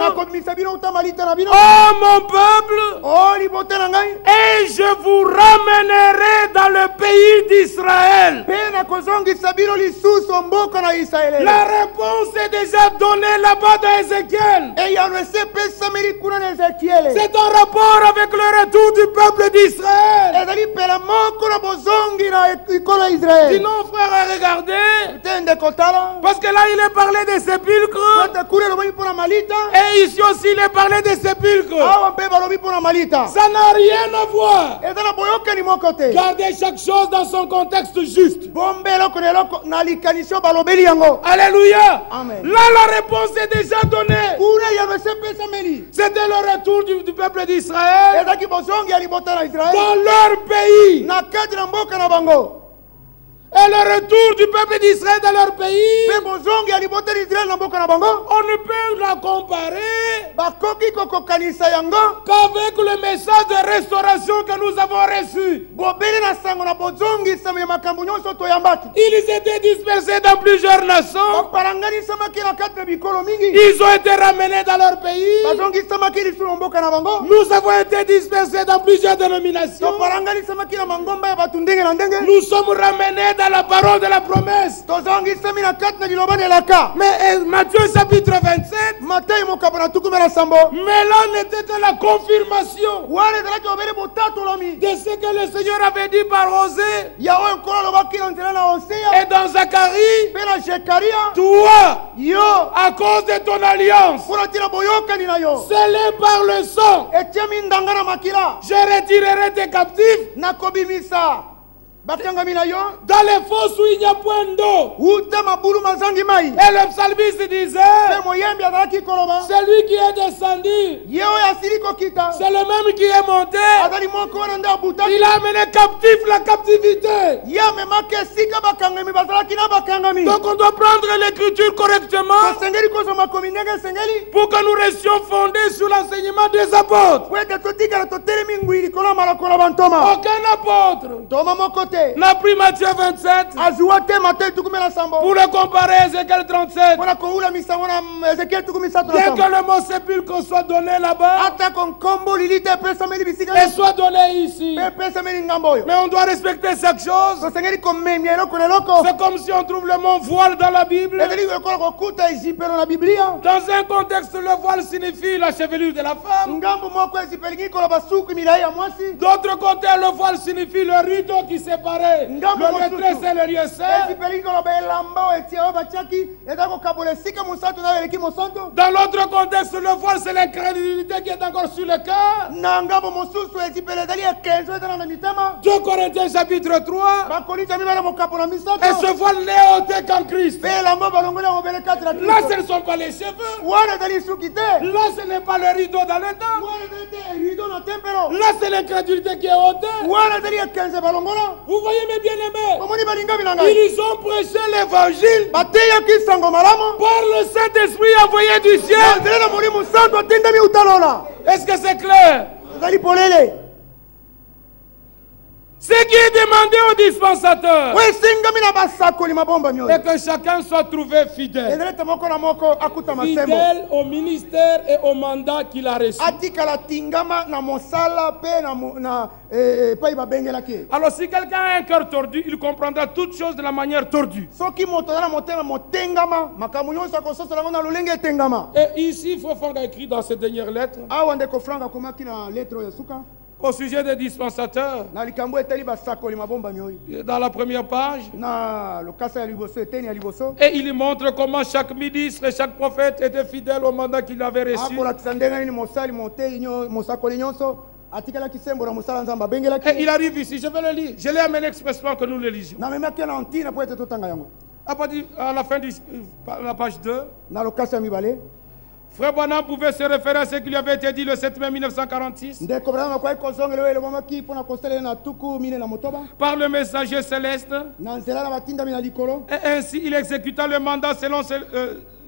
Oh mon peuple, et je vous ramènerai dans le pays d'Israël. La réponse est déjà donnée là-bas dans Ézéchiel. C'est en rapport avec le retour du peuple d'Israël. Sinon, frère, regardez. Parce que là, il est parlé des sépulcres. Et ici aussi, il est parlé des sépulcres. Ça n'a rien à voir. Gardez chaque chose dans son contexte juste. Alléluia. Amen. Là, la réponse est déjà donnée. C'était le retour du peuple d'Israël dans leur pays. Et le retour du peuple d'Israël dans leur pays, pe bozongi ya libota d'Israël na mboka na bango, on ne peut la comparer bakoki kokokanisa yango qu'avec le message de restauration que nous avons reçu. bobele na sango na bozongisama ya makambo nyonso toyambaki. Ils étaient dispersés dans plusieurs nations. bapalanganisamaki na kati na bikolo mingi, Ils ont été ramenés dans leur pays. bazongisamaki lisusu na mboka na bango, Nous avons été dispersés dans plusieurs dénominations. topalanganisamaki na mangomba ya bato ndenge na ndenge, Nous sommes ramenés dans la parole de la promesse. tozongisami na kati na liloba na elaka. Mais Matthieu chapitre 27, Matayi mokabo na tuku na sambo, mais là n'était que la confirmation wana ezalaki obele botatolomi de ce que le Seigneur avait dit par Osée ya oyo nkolo alobaki na nzela na Oseya et dans Zacharie. mpe na Zekaria. Toi, Yo à cause de ton alliance, mpona tina boyokani na yo scellée par le sang, etiami ndanga na makila, je retirerai tes captifs nakobimisa bakangami na yo dans les fosses où il n'y a point d'eau. uta mabulu mazangi mai. Et le psalmiste disait, Mpe moyembi azalaki koloba c'est lui qui est descendu, ye oyo asili kokita c'est le même qui est monté. azali moko wana nde abutaki, Il a amené captif la captivité. ye amemaki esika bakangami bazalaki na bakangami. Donc on doit prendre l'écriture correctement tosengeli kozwa makomi ndenge esengeli pour que nous restions fondés sur l'enseignement des apôtres. po ete totikala totelemi ngwi likolo ya malako na bantoma. Aucun apôtre toma moko te n'a pris Matthieu 27 azwa te Matayi tukumi na sambo pour le comparer à Ézéchiel 37. mpona koula misango na Ezekiel tukumi misato na Bien sambo. que le mot sépulcre soit donné là-bas atako nkombo lili te epesameli bisika et soit donné ici, mpe epesameli ngambo oyo mais on doit respecter chaque chose. tosengeli komemia eloko na eloko. C'est comme si on trouve le mot voile dans la Bible. ezali lokola kokuta ezipelo na biblia. Dans un contexte, le voile signifie la chevelure de la femme. ngambo moko ezipelingi koloba suki milai ya mwasi. D'autre côté, le voile signifie le rideau qui séparait Ngambo le maîtresse et le lieu saint. ezipelingi koloba elamba oyo etia oyo batiaki eza kokabola esika mosantu na eleki mosantu. Dans l'autre contexte, le voile, c'est l'incrédulité qui est encore sur le cœur. na ngambo mosusu ezipelo ezali ekenzo ezala na mitema. 2 Corinthiens chapitre 3. bakorinta mibale mokapo na misato. Et ce voile n'est ôté qu'en Christ. mpe elamba balongoli yango bele kati na Là, Kristo. ce ne sont pas les cheveux. wana ezali suki te. Là, ce n'est pas le rideau dans le temps. wana ezali te rido na tempelo. Là, c'est l'incrédulité qui est ôtée. wana ezali ekenzo balongola. Vous voyez, mes bien-aimés, omoni balingami na ngai ils ont prêché l'évangile bateyaki sango malamu par le Saint-Esprit envoyé du na ciel. nzela na molimo santu atindami utalola. Est-ce que c'est clair? ezali polele Ce qui est demandé aux dispensateurs, oyo esengami na basakoli mabomba mioyo et que chacun soit trouvé fidèle. ezali ete moko na moko akutama sembo Fidèle au ministère et au mandat qu'il a reçu. atikala tingama na mosala mpe na epai babengelaki ye. Alors si quelqu'un a un cœur tordu, il comprendra toutes choses de la manière tordue. soki moto aza na motema motengama makambo nyonso akososala yango na lolenge etengama. Et ici, Fofang a écrit dans ses dernières lettres, awa ndeko frank akomaki na letre oyo ya suka au sujet des dispensateurs, na likambo etali basakoli mabomba mioyo dans la première page, na lokasa ya liboso eteni ya liboso et il montre comment chaque ministre et chaque prophète était fidèle au mandat qu'il avait reçu. akolakisa ndenge nini mosali moteyi mosakoli nyonso atikalaki sembo na mosala nzambe abengelaki. Et il arrive ici, je vais le lire. Je l'ai amené expressement que nous le lisions. namemaki na ntina mpo ete totanga yango À la fin de la page 2, na lokasa ya mibale. Frère Branham pouvait se référer à ce qui lui avait été dit le 7 mai 1946 ndeko brana makwai kozongela oyo elobamaki mpo na kosalela na tuku mine na motoba par le messager céleste. na nzela na batindami na likolo. Et ainsi, il exécuta le mandat selon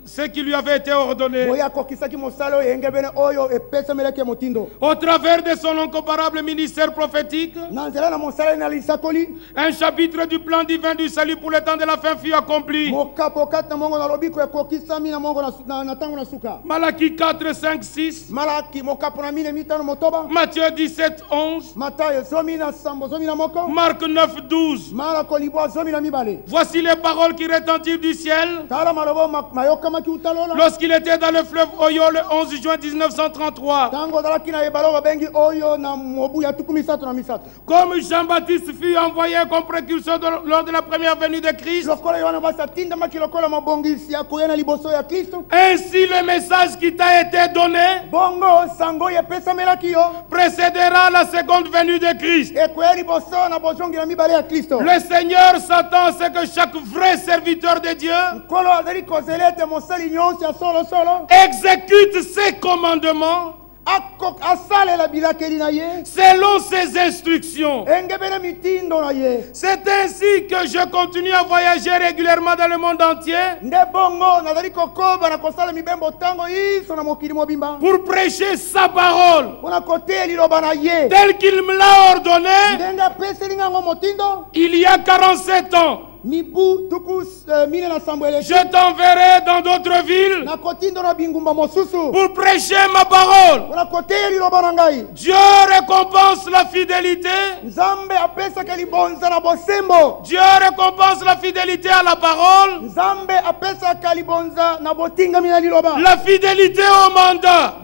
ce qui lui avait été ordonné. boye akokisaki mosala oyo engebene oyo epesamelaki ya motindo Au travers de son incomparable ministère prophétique, na nzela na mosala na lisakoli. un chapitre du plan divin du salut pour le temps de la fin fut accompli. mokapo kati na mongo na lobiko ekokisami na mongo na ntango na suka. Malachie 4, 5, 6, malaki mokapo na mine mitano motoba. Matthieu 17, 11, matayo zomi na sambo zomi na moko. Marc 9, 12. malako libwa zomi na mibale. Voici les paroles qui retentirent du ciel tala malobo mayokamaki utalola. lorsqu'il était dans le fleuve Oyo le 11 juin 1933. ntango ozalaki na ebale oyo babengi oyo na mobu ya tuku misato na misato. Comme Jean-Baptiste fut envoyé comme précurseur lors de la première venue de Christ, lokola yohana basi atindamaki lokola mobongisi ya koya na liboso ya kristo. ainsi le message qui t'a été donné bongo sango oyo epesamelaki yo précédera la seconde venue de Christ. ekoya liboso na bozongi na mibale ya kristo. Le Seigneur s'attend à ce que chaque vrai serviteur de Dieu nkolo azali kozela ete mosali nyonso ya solosolo exécute ses commandements selon ses instructions. C'est ainsi que je continue à voyager régulièrement dans le monde entier pour prêcher sa parole tel qu'il me l'a ordonné il y a 47 ans. Je t'enverrai dans d'autres villes pour prêcher ma parole. Dieu récompense la fidélité. Dieu récompense la fidélité à la parole. La fidélité au mandat.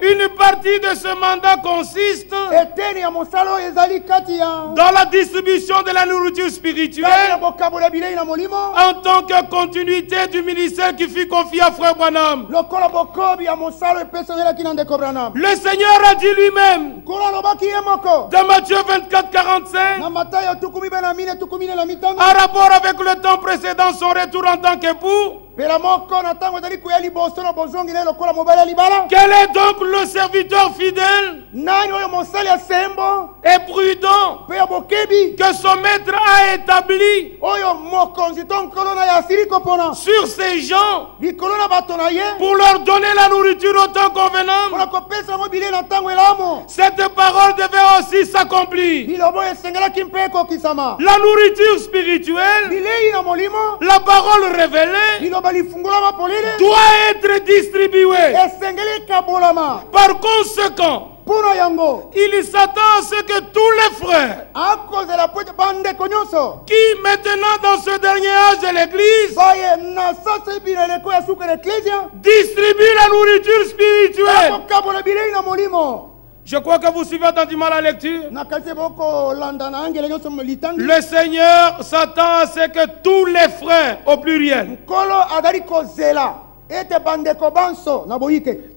Une partie de ce mandat consiste dans la distribution de la nourriture spirituelle en tant que continuité du ministère qui fut confié à Frère Branham. Le Seigneur a dit lui-même dans Matthieu 24:45 en rapport avec le temps précédent son retour en tant qu'époux. Quel est donc le serviteur fidèle et prudent que son maître a établi sur ces gens pour leur donner la nourriture au temps convenable? Cette parole devait aussi s'accomplir. La nourriture spirituelle, la parole révélée, doit être distribuée. Par conséquent, il s'attend à ce que tous les frères qui maintenant dans ce dernier âge de l'Église distribuent la nourriture spirituelle. Je crois que vous suivez attentivement la lecture. Le Seigneur s'attend à ce que tous les frères, au pluriel,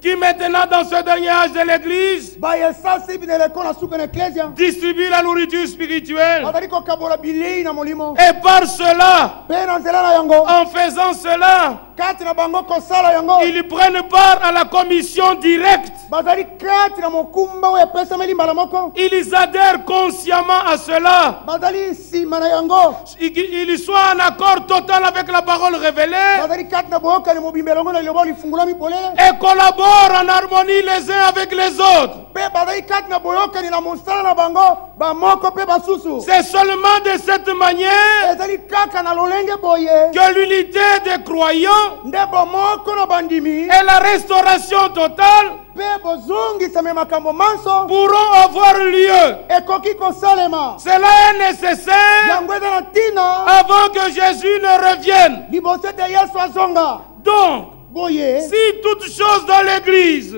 qui maintenant dans ce dernier âge de l'Église distribue la nourriture spirituelle, et par cela, en faisant cela, ils prennent part à la commission directe. Ils adhèrent consciemment à cela. Ils sont en accord total avec la parole révélée et collaborent en harmonie les uns avec les autres. C'est seulement de cette manière que l'unité des croyants et la restauration totale pourront avoir lieu. Cela est nécessaire avant que Jésus ne revienne. Donc, si toutes choses dans l'Église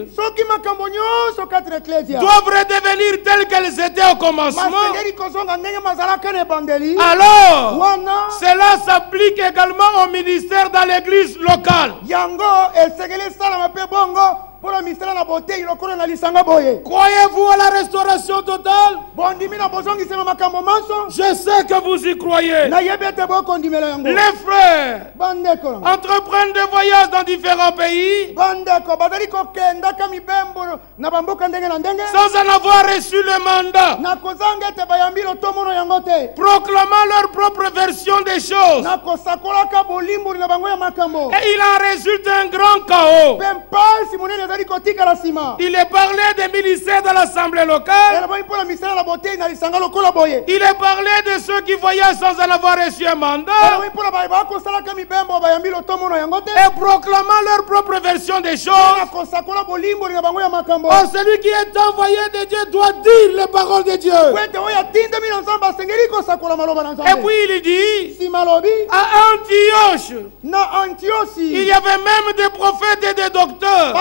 doivent redevenir telles qu'elles étaient au commencement, alors cela s'applique également au ministère dans l'Église locale. Croyez-vous à la restauration totale? Je sais que vous y croyez. Les frères entreprennent des voyages dans différents pays sans en avoir reçu le mandat, proclamant leur propre version des choses. Et il en résulte un grand chaos. Il est parlé des ministères de l'Assemblée locale. Il est parlé de ceux qui voyagent sans en avoir reçu un mandat et proclamant leur propre version des choses. Or, celui qui est envoyé de Dieu doit dire les paroles de Dieu. Et puis il dit à Antioche, il y avait même des prophètes et des docteurs.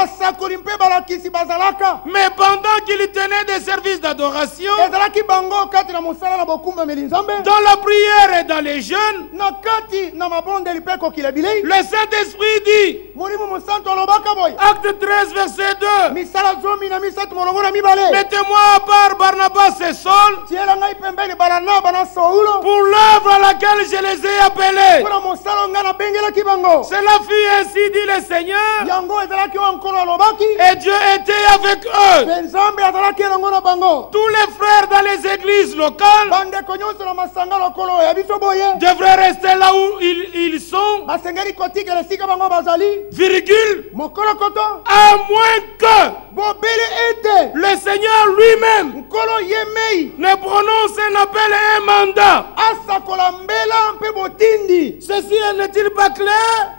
Mais pendant qu'il tenait des services d'adoration, dans la prière et dans les jeûnes, le Saint-Esprit dit, Acte 13, verset 2, mettez-moi à part Barnabas et Saul pour l'œuvre à laquelle je les ai appelés. Cela fut ainsi, dit le Seigneur, Et Dieu était avec eux. Tous les frères dans les églises locales devraient rester là où ils sont, virgule, à moins que le Seigneur lui-même ne prononce un appel et un mandat. Ceci n'est-il pas clair?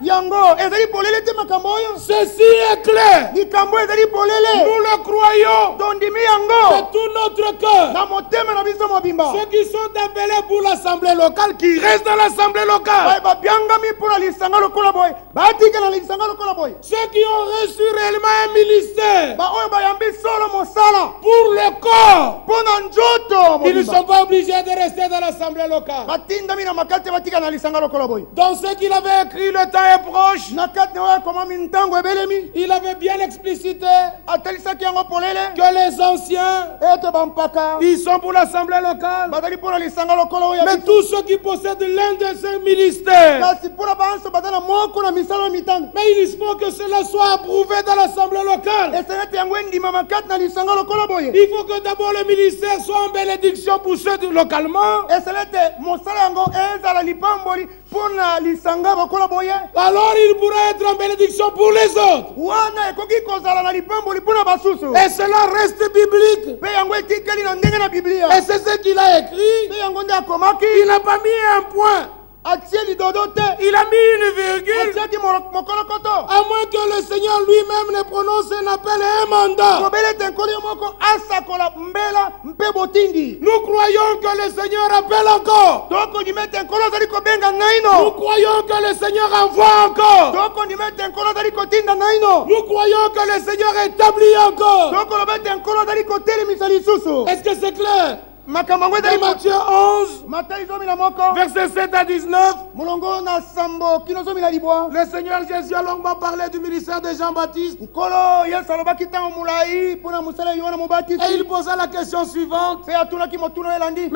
Ceci est clair. Nous le croyons de tout notre cœur. Ceux qui sont appelés pour l'assemblée locale, qui restent dans l'assemblée locale. Ceux qui ont reçu réellement un ministère pour le corps, ils ne sont pas obligés de rester dans l'assemblée locale. Dans ce qu'il avait écrit, le temps est proche. Il avait bien explicité que les anciens, ils sont pour l'assemblée locale. Mais tous ceux qui possèdent l'un de ces ministères, mais il faut que cela soit approuvé dans l'assemblée locale. Il faut que d'abord le ministère soit en bénédiction pour ceux localement. Alors il pourra être en bénédiction pour les autres. Et cela reste biblique. Et c'est ce qu'il a écrit. Il n'a pas mis un point. Il a mis une virgule, à moins que le Seigneur lui-même ne prononce un appel et un mandat. Nous croyons que le Seigneur appelle encore. Nous croyons que le Seigneur envoie encore. Nous croyons que le Seigneur établit encore. Est-ce que c'est clair? Dans Matthieu 11, verset 7 à 19, le Seigneur Jésus a longuement parlé du ministère de Jean-Baptiste. Et il posa la question suivante. Mais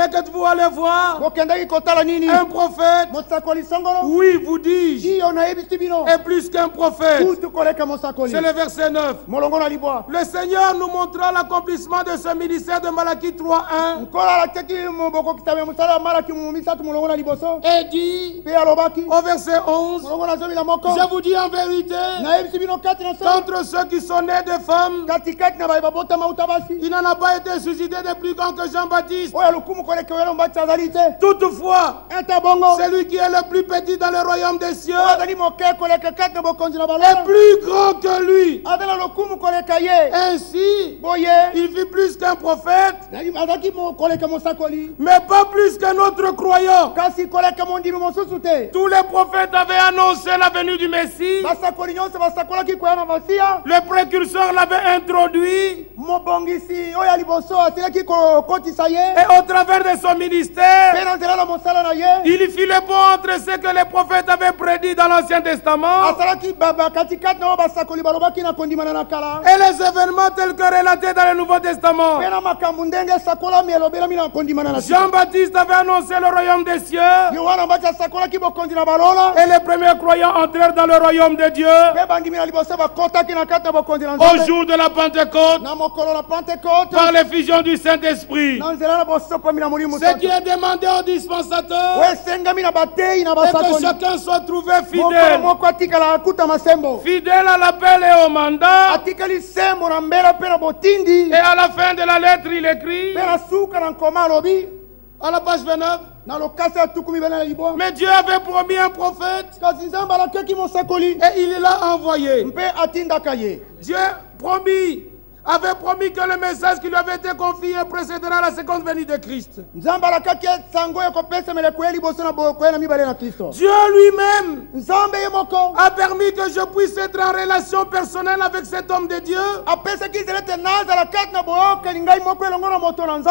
qu'êtes-vous allé voir? Un prophète? Oui, vous dis-je. Et plus qu'un prophète. C'est le verset 9. Le Seigneur nous montra l'accomplissement de ce ministère de Malachie 3:1. Et dit au verset 11, je vous dis en vérité qu'entre ceux qui sont nés de femmes, il n'en a pas été suscité de plus grand que Jean-Baptiste. Toutefois, celui qui est le plus petit dans le royaume des cieux est plus grand que lui. Ainsi, il fit plus qu'un prophète, mais pas plus qu'un autre croyant. Tous les prophètes avaient annoncé la venue du Messie. Le précurseur l'avait introduit. Et au travers de son ministère, il fit le pont entre ce que les prophètes avaient prédit dans l'Ancien Testament et les événements tels que relatés dans le Nouveau Testament. Jean-Baptiste avait annoncé le royaume des cieux et les premiers croyants entrèrent dans le royaume de Dieu au jour de la Pentecôte par l'effusion du Saint-Esprit. Ce qui est demandé au dispensateur est que chacun soit trouvé fidèle. Fidèle à l'appel et au mandat. Et à la fin de la lettre, il écrit à la page 29, mais Dieu avait promis un prophète et il l'a envoyé. Dieu avait promis que le message qui lui avait été confié précédera la seconde venue de Christ. Dieu lui-même a permis que je puisse être en relation personnelle avec cet homme de Dieu.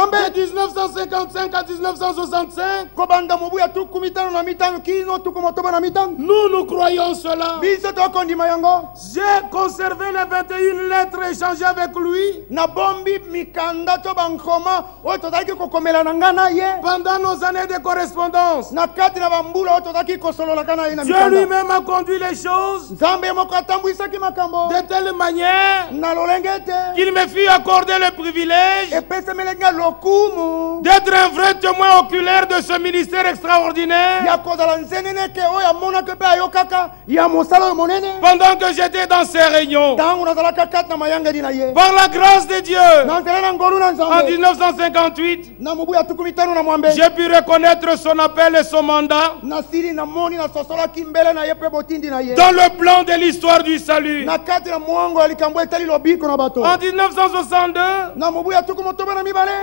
De 1955 à 1965, nous croyons cela. J'ai conservé les 21 lettres échangées avec lui. lui. nabombi mikanda to bankoma oyo tozalaki kokomela na ngai na ye Pendant nos années de correspondance, na kati na bambula oyo tozalaki kosololaka na ye na Dieu mikanda lui-même a conduit les choses nzambe moko atambwisaki makambo de telle manière na lolenge ete qu'il me fut accordé le privilège epesemeleki nga lokumu d'être un vrai témoin oculaire de ce ministère extraordinaire ya kozala nzeneneke oyo amonaki mpe ayokaka ya mosala oyo monene pendant que j'étais dans ces réunions. ntango nazalaka kati na mayangeli na ye Par la grâce de Dieu, na nzela na ngolu na en nzambe 1958, na mobu ya 15 na mwambe j'ai pu reconnaître son appel et son mandat nasili namoni nasosolaki mbele na ye mpe botindi na ye dans le plan de l'histoire du salut. na kati na mwango ya likambo etali lobiko na bato En 1962, na mobu ya 12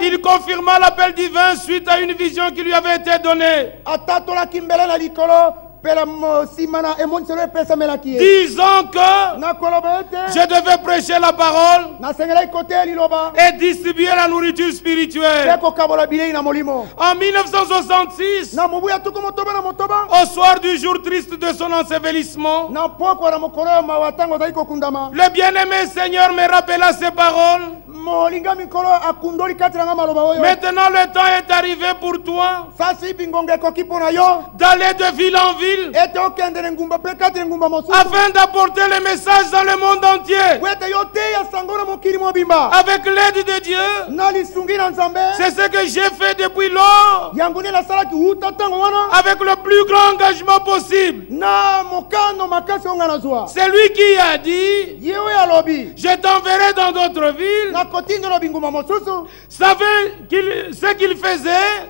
il confirma l'appel divin suite à une vision qui lui avait été donnée, atatolaki mbele na likolo mpe na nsima na emoniselo epesamelaki ye disant que nakoloba ete je devais prêcher la parole nasengelaki koteya liloba et distribuer la nourriture mpe spirituelle. kokabola bilei na molimo En 1966, na mobu ya 19 au soir du jour triste de son ensevelissement, na pokwa na mokolo ya mawa ntango ozali kokundama le bien-aimé Seigneur me rappela ces paroles. molinga mikolo akundoli kati na nga maloba oyo Maintenant, le temps est arrivé pour toi sasi bingongo ekoki mpo na yo d'aller de ville en ville ete okendele ngumba mpe kati na ngumba mosusu afin d'apporter le message dans le monde entier. po ete yo teya sango na mokili mobimba Avec l'aide de Dieu, na lisungi na nzambe c'est ce que j'ai fait depuis lors, yango nde nasalaki wuta ntango wana avec le plus grand engagement possible. na mokano makasi oyo nga nazwa C'est lui qui a dit, ye oyo alobi je t'enverrai dans d'autres villes. nakotindela bingumba mosusu Savait ce qu'il faisait.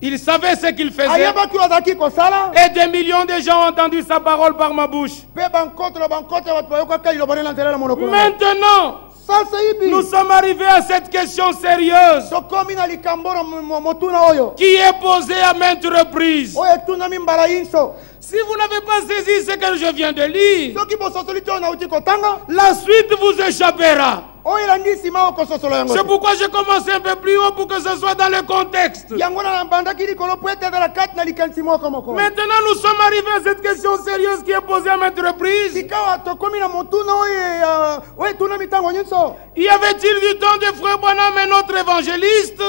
Il savait ce qu'il faisait. ayebaki oyo azalaki kosala Et des millions de gens ont entendu sa parole par ma bouche. mpe bankoto na bankoto ya bato bayokaka liloba nde na nzela na monoko na ngai. Maintenant, sasa hivi nous sommes arrivés à cette question sérieuse tokomi na likambo na motuna oyo qui est posée à maintes reprises. oyo etunami mbala yinso Si vous n'avez pas saisi ce que je viens de lire, soki bososoli te oyo nauti kotanga la suite vous échappera. oyo elandi nsima oyo kososola yango C'est te. pourquoi j'ai commencé un peu plus haut pour que ce soit dans le contexte. yango na bandaki likolo po ete ezala kati na likanisi moko moko Maintenant, nous sommes arrivés à cette question sérieuse qui est posée à maintes reprises. sikawa tokomi na motuna oyo etunami ntango nyonso Y avait-il du temps de Frère Branham et notre évangéliste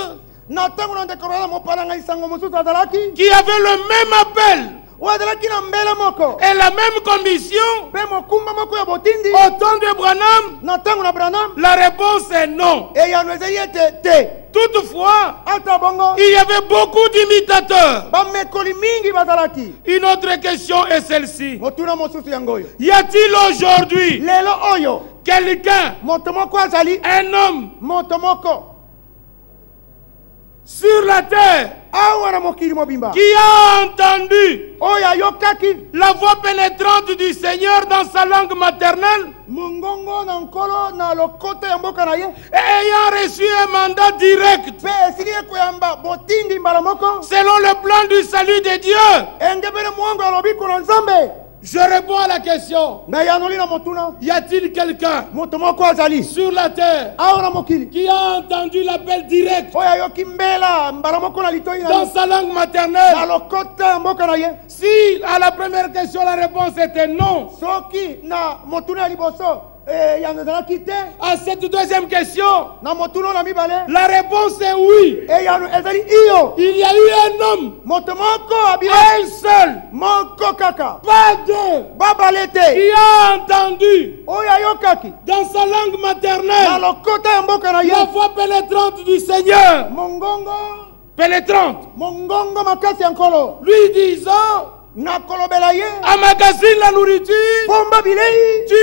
na ntango na ndeko na mopala ngai sango mosusu azalaki qui avait le même appel oyo azalaki na mbele moko et la même commission mpe mokumba moko ya botindi au temps de Branham? na ntango na branam La réponse est non. eyano ezali ete te Toutefois, ata bongo il y avait beaucoup d'imitateurs. bamekoli mingi bazalaki Une autre question est celle-ci. motuna mosusu yango oyo Y a-t-il aujourd'hui lelo oyo quelqu'un, moto moko azali un homme moto moko sur la terre awa na mokili mobimba qui a entendu oyo ayokaki la voix pénétrante du Seigneur dans sa langue maternelle mongongo na nkolo na lokota ya mboka na ye et ayant reçu un mandat direct mpe esili ye koyamba botindi mbala moko selon le plan du salut de Dieu? engebele mwango ya lobiko na nzambe Je réponds à la question. na yanoli na motuna Y a-t-il quelqu'un moto moko azali sur la terre awa na mokili qui a entendu l'appel direct oyo ayoki mbela mbala moko na litoi na dans ye sa langue na maternelle? lokota ya mboka na ye Si à la première question la réponse était non, soki na motuna ya liboso yango ezalaki te à cette deuxième question, na motuna na mibale la réponse est oui. eyano ezali iyo Il y a eu un homme, moto moko abila un seul, moko kaka pas deux, babale te qui a entendu oyo ayokaki dans sa langue na maternelle lokota ya mboka na ye la voix pénétrante du Seigneur, pénétrante, mongongo makasi ya nkolo lui disant, nakolobela ye emmagasine la nourriture, pomba bilei tu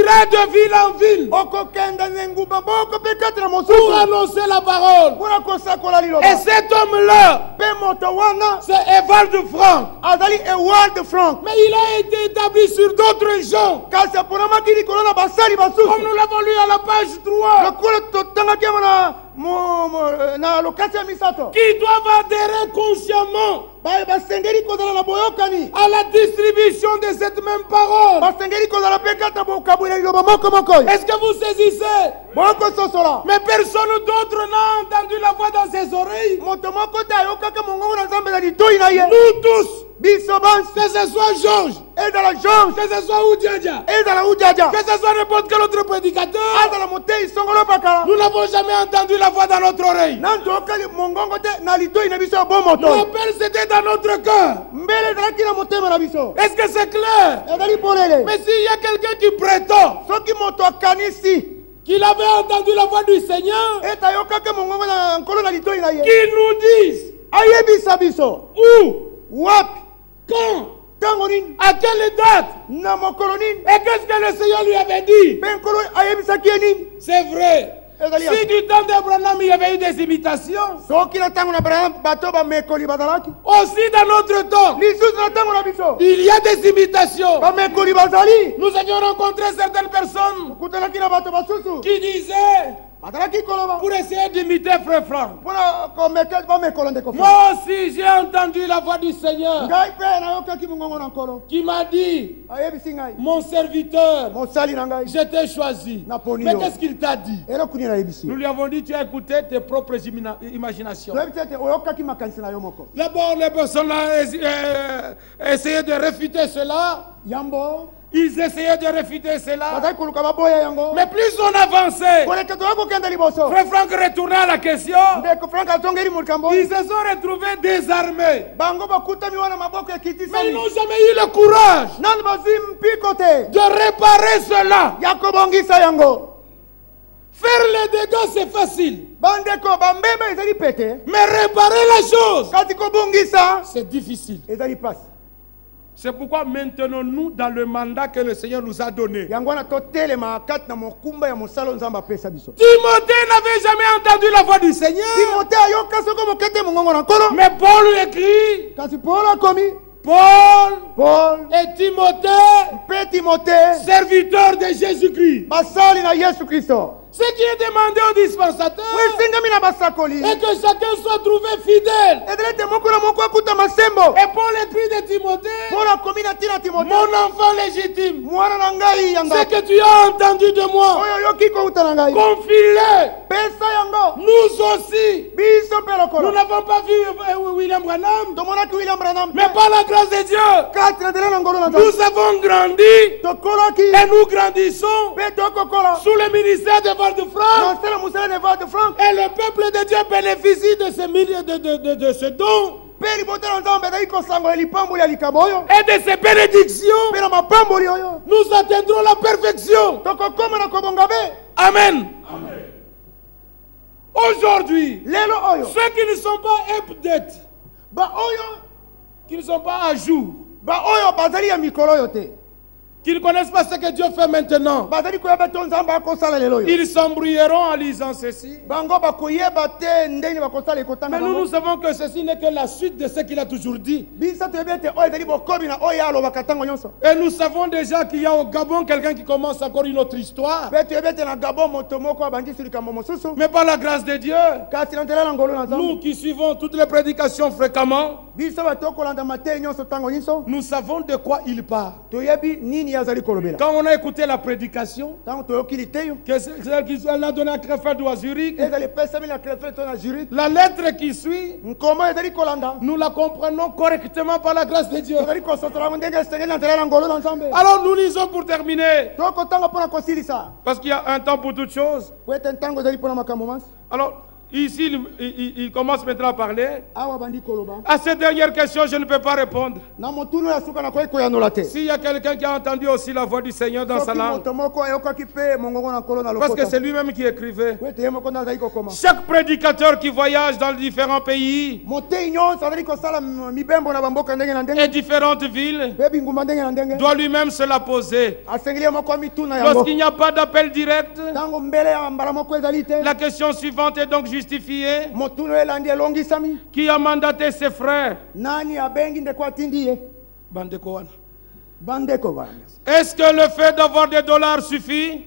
iras de ville en ville okokenda na engumba moko mpe kati na pour mosusu annoncer la parole. mpona kosakola Et liloba cet homme-là, mpe moto wana c'est Evald Frank. azali ewald frank Mais il a été établi sur d'autres gens. kasi aponamaki likolo na basali Comme basusu nous l'avons lu à la page 3, lokola totangaki yango na lokasi ya misato qui doivent adhérer consciemment à la distribution de cette même parole. Est-ce que vous saisissez? Mais personne d'autre n'a entendu la voix dans ses oreilles. Nous tous, que ce soit Georges, que ce soit Oudiadia, que ce soit n'importe quel autre prédicateur, nous n'avons jamais entendu la voix dans notre oreille. L'appel c'était dans notre cœur. Est-ce que c'est clair? Mais s'il y a quelqu'un qui prétend qu'il avait entendu la voix du Seigneur, qu'il nous dise où, quand, à quelle date, et qu'est-ce que le Seigneur lui avait dit? C'est vrai. Si du temps d'Abraham il y avait eu des imitations, aussi dans notre temps, il y a des imitations. Nous avions rencontré certaines personnes qui disaient, pour essayer d'imiter Frère Franck, moi aussi j'ai entendu la voix du Seigneur qui m'a dit, mon serviteur, je t'ai choisi. Mais qu'est-ce qu'il t'a dit? Nous lui avons dit, tu as écouté tes propres imaginations. D'abord les personnes ont essayé de réfuter cela. Ils essayaient de réfuter cela. Mais plus on avançait, Frère Franck retournait à la question. Ils se sont retrouvés désarmés. Mais ils n'ont jamais eu le courage de réparer cela. Faire les dégâts, c'est facile. Mais réparer la chose, c'est difficile. C'est pourquoi maintenons-nous dans le mandat que le Seigneur nous a donné. Timothée n'avait jamais entendu la voix du Seigneur. Mais Paul écrit, Paul et Timothée, serviteurs de Jésus-Christ. Ce qui est demandé au dispensateur est que chacun soit trouvé fidèle. Et Paul écrit de Timothée, mon enfant légitime, ce que tu as entendu de moi, confie-le. Nous aussi, nous n'avons pas vu William Branham, mais par la grâce de Dieu, nous avons grandi et nous grandissons sous le ministère de Franck, et le peuple de Dieu bénéficie de ce milliers de ce don et de ces bénédictions. Nous atteindrons la perfection. Amen. Aujourd'hui, ceux qui ne sont pas update, qui ne sont pas à jour, qui ne connaissent pas ce que Dieu fait maintenant, ils s'embrouilleront en lisant ceci. Mais nous savons que ceci n'est que la suite de ce qu'il a toujours dit. Et nous savons déjà qu'il y a au Gabon quelqu'un qui commence encore une autre histoire. Mais par la grâce de Dieu, nous qui suivons toutes les prédications fréquemment, nous savons de quoi il parle. Quand on a écouté la prédication, qu'elle a donné à Krefeld ou à Zurich, la lettre qui suit, nous la comprenons correctement par la grâce de Dieu. Alors nous lisons pour terminer, parce qu'il y a un temps pour toutes choses. Alors, ici, il commence maintenant à parler. À cette dernière question, je ne peux pas répondre. S'il y a quelqu'un qui a entendu aussi la voix du Seigneur dans sa langue, parce que c'est lui-même qui écrivait. Chaque prédicateur qui voyage dans différents pays et différentes villes doit lui-même se la poser. Lorsqu'il n'y a pas d'appel direct, la question suivante est donc justifié. Qui a mandaté ses frères? Est-ce que le fait d'avoir des dollars suffit?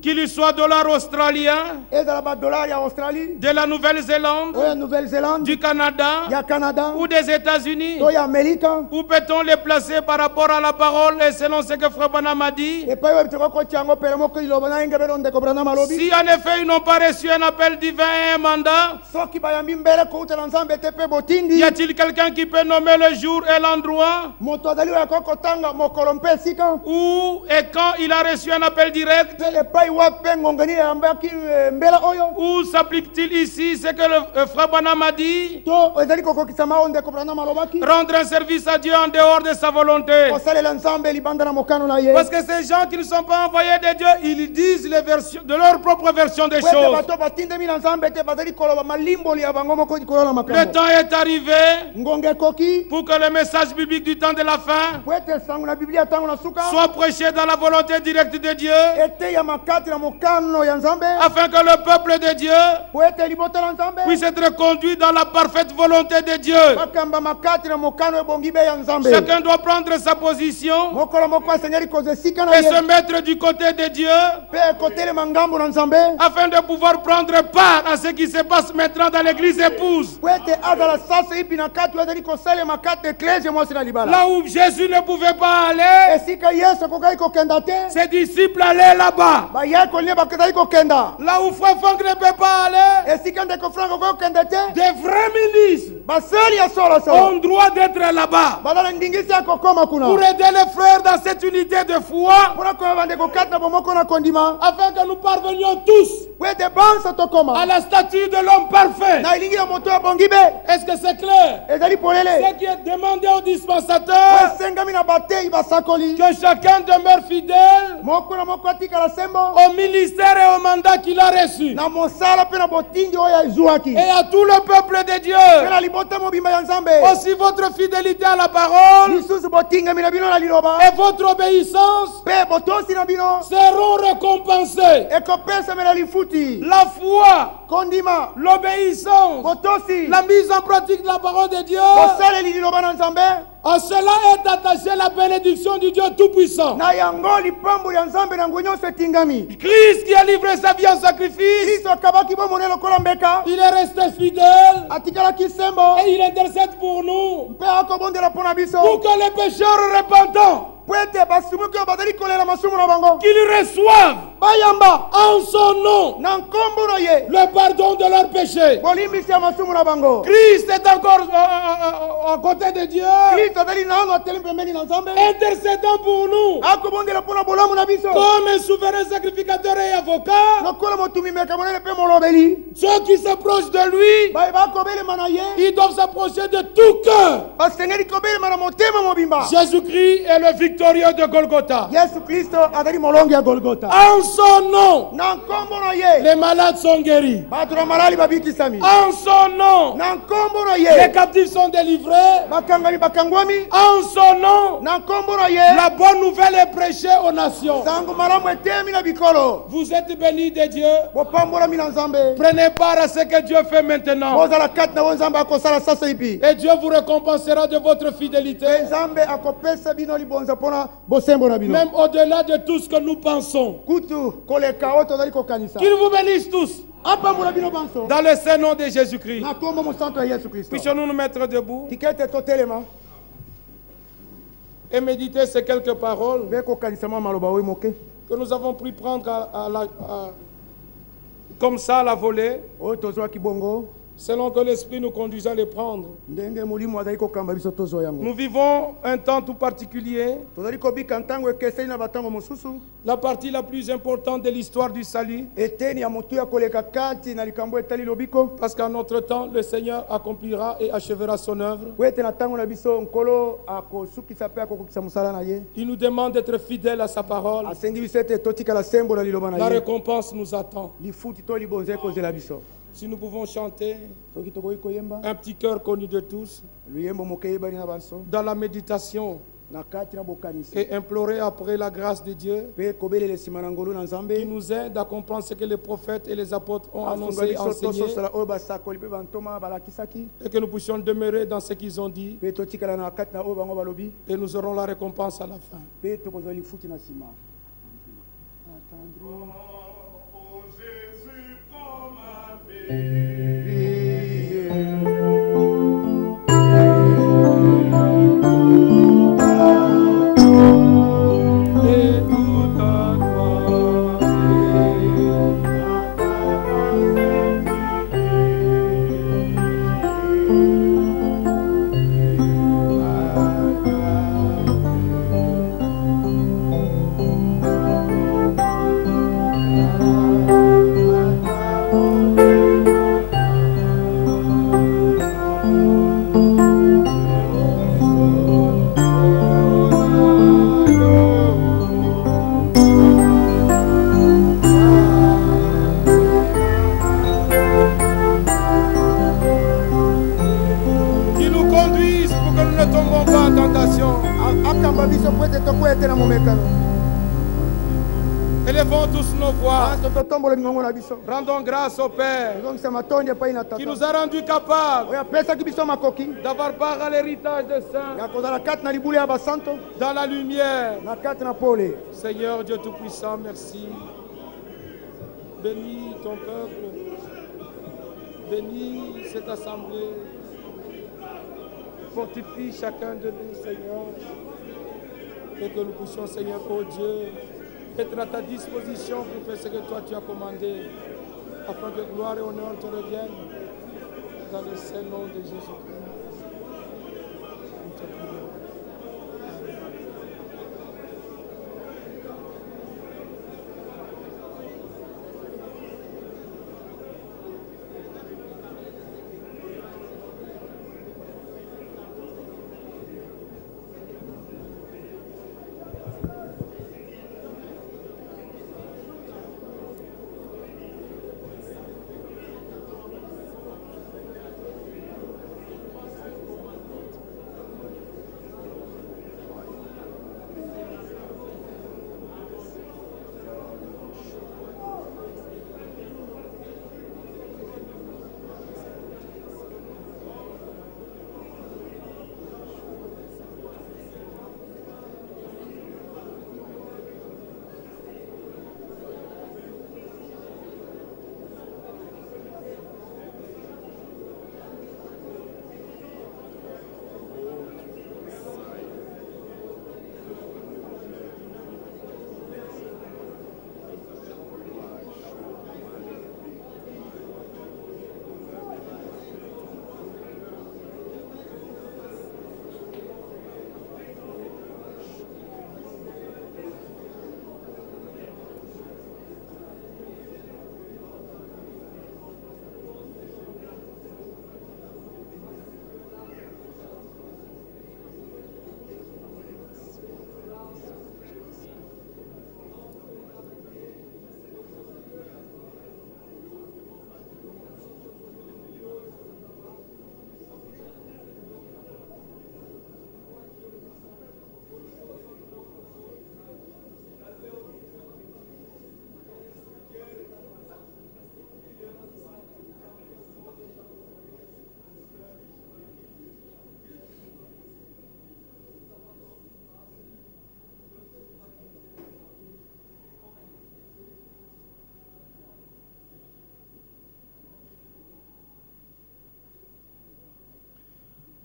qu'il soit dollar australien, de la Nouvelle-Zélande, du Canada ou des États-Unis. Où peut-on les placer par rapport à la parole et selon ce que Frère Branham a dit? Si en effet ils n'ont pas reçu un appel divin et un mandat, y a-t-il quelqu'un qui peut nommer le jour et l'endroit où et quand il a reçu un appel direct? Où s'applique-t-il ici ce que le Frère Branham a dit? Rendre un service à Dieu en dehors de sa volonté. Parce que ces gens qui ne sont pas envoyés de Dieu, ils disent les versions, de leur propre version des choses. Le temps est arrivé pour que le message biblique du temps de la fin soit prêché dans la volonté directe de Dieu, afin que le peuple de Dieu puisse être conduit dans la parfaite volonté de Dieu. Chacun doit prendre sa position et se mettre du côté de Dieu, afin de pouvoir prendre part à ce qui se passe maintenant dans l'église épouse. Là où Jésus ne pouvait pas aller, ses disciples allaient là-bas. Là où Frère Franck ne peut pas aller, des vrais ministres ont droit d'être là-bas pour aider les frères dans cette unité de foi, afin que nous parvenions tous à la statue de l'homme parfait. Est-ce que c'est clair? Ce qui est demandé au dispensateur, que chacun demeure fidèle au ministère et au mandat qu'il a reçu, et à tout le peuple de Dieu. Aussi votre fidélité à la parole et votre obéissance seront récompensés. La foi, l'obéissance, la mise en pratique de la parole de Dieu, à cela est attachée la bénédiction du Dieu Tout-Puissant. Christ qui a livré sa vie en sacrifice, il est resté fidèle et il intercède pour nous, pour que les pécheurs repentants qu'ils reçoivent en son nom le pardon de leurs péchés. Christ est encore à côté de Dieu, intercédant pour nous comme un souverain sacrificateur et avocat. Ceux qui s'approchent de lui, ils doivent s'approcher de tout cœur. Jésus-Christ est le victorieux de Golgotha. En son nom, les malades sont guéris. En son nom, les captifs sont délivrés. En son nom, la bonne nouvelle est prêchée aux nations. Vous êtes bénis de Dieu. Prenez part à ce que Dieu fait maintenant. Et Dieu vous récompensera de votre fidélité. Même au-delà de tout ce que nous pensons. Qu'il vous bénisse tous. Dans le saint nom de Jésus-Christ. Puissions-nous nous mettre debout et méditer ces quelques paroles que nous avons pu prendre comme ça à la volée, selon que l'Esprit nous conduisait à les prendre. Nous vivons un temps tout particulier, la partie la plus importante de l'histoire du salut, parce qu'en notre temps, le Seigneur accomplira et achèvera son œuvre. Il nous demande d'être fidèles à sa parole. La récompense nous attend. Si nous pouvons chanter un petit cœur connu de tous, dans la méditation, et implorer après la grâce de Dieu qui nous aide à comprendre ce que les prophètes et les apôtres ont annoncé et enseigné, et que nous puissions demeurer dans ce qu'ils ont dit, et nous aurons la récompense à la fin. Oh Jésus, prends ma vie. Élevons tous nos voix. Rendons grâce au Père qui nous a rendus capables d'avoir part à l'héritage des saints dans la lumière. Seigneur Dieu Tout-Puissant, merci. Bénis ton peuple. Bénis cette assemblée. Fortifie chacun de nous, Seigneur. Et que nous puissions, Seigneur, oh Dieu, être à ta disposition pour faire ce que toi tu as commandé, afin que gloire et honneur te reviennent, dans le saint nom de Jésus-Christ. Nous te prions.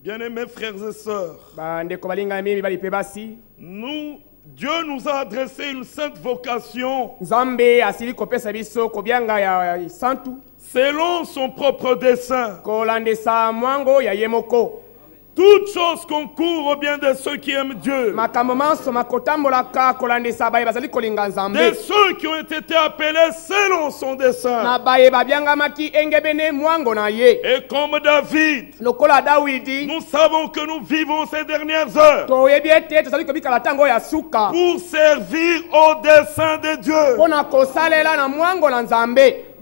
Bien-aimés frères et sœurs, Dieu nous a adressé une sainte vocation selon son propre dessein. Toute chose concourt au bien de ceux qui aiment Dieu, de ceux qui ont été appelés selon son dessein. Et comme David, nous savons que nous vivons ces dernières heures pour servir au dessein de Dieu.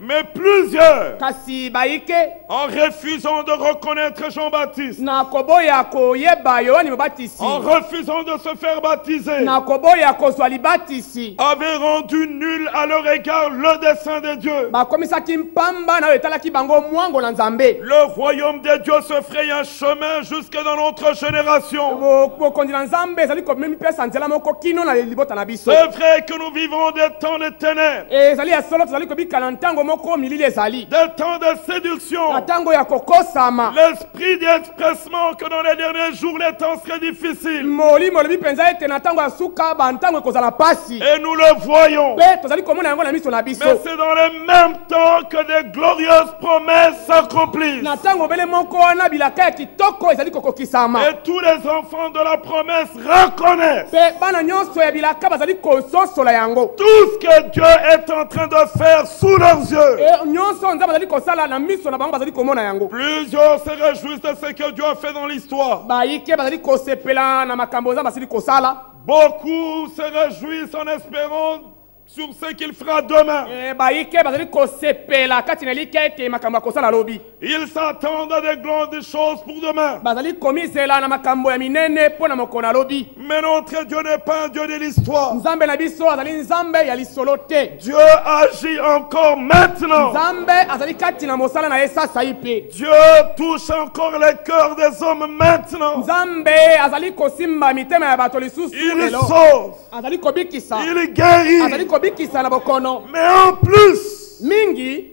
Mais plusieurs, kasi baike, en refusant de reconnaître Jean-Baptiste, na koboya koyeba Yohani Mubatisi, en refusant de se faire baptiser, na koboya kozwa libatisi, avaient rendu nul à leur égard le dessein de Dieu. bakomisaki mpamba na etalaki bango mwango na Nzambe. Le royaume de Dieu se fraye un chemin jusque dans notre génération. bokondi na Nzambe ezali komemipesa nzela moko kino na libota na biso. C'est vrai que nous vivons des temps de ténèbres, ezali ya solo tozali kobika na ntango moko milili ezali des temps de séduction. na ntango ya kokosama. L'esprit dit expressement que dans les derniers jours, les temps seraient difficiles. molimo olobi mpenza ete na ntango ya suka bantango ekozala pasi. Et nous le voyons. mpe tozali komona yango na miso na biso. Mais c'est dans le même temps que des glorieuses promesses s'accomplissent. na ntango bele moko wana bilaka ya kitoko ezali kokokisama. Et tous les enfants de la promesse reconnaissent mpe bana nyonso ya bilaka bazali kososola yango. tout ce que Dieu est en train de faire sous leurs yeux. nyonso nzambe bazali kosala na miso na bango bazali komona yango. Plusieurs se réjouissent de ce que Dieu a fait dans l'histoire. bayike bazali kosepela na makambo nzambe asili kosala. Beaucoup se réjouissent en espérant sur ce qu'il fera demain. bayike bazali kosepela kati na elika ete makambo ya kosala lobi. Ils s'attendent à des grandes choses pour demain. bazali komizela na makambo ya minene mpo na mokolo na lobi. Mais notre Dieu n'est pas un Dieu de l'histoire. nzambe na biso azali nzambe ya lisolo te. Dieu agit encore maintenant. nzambe azali kati na mosala na ye sasa ye mpe. Dieu touche encore les cœurs des hommes maintenant. nzambe azali kosimba mitema ya bato lisusu Il lelo. sauve, azali kobikisa. il guérit. azali kobikisa na bokono. Mais en plus, mingi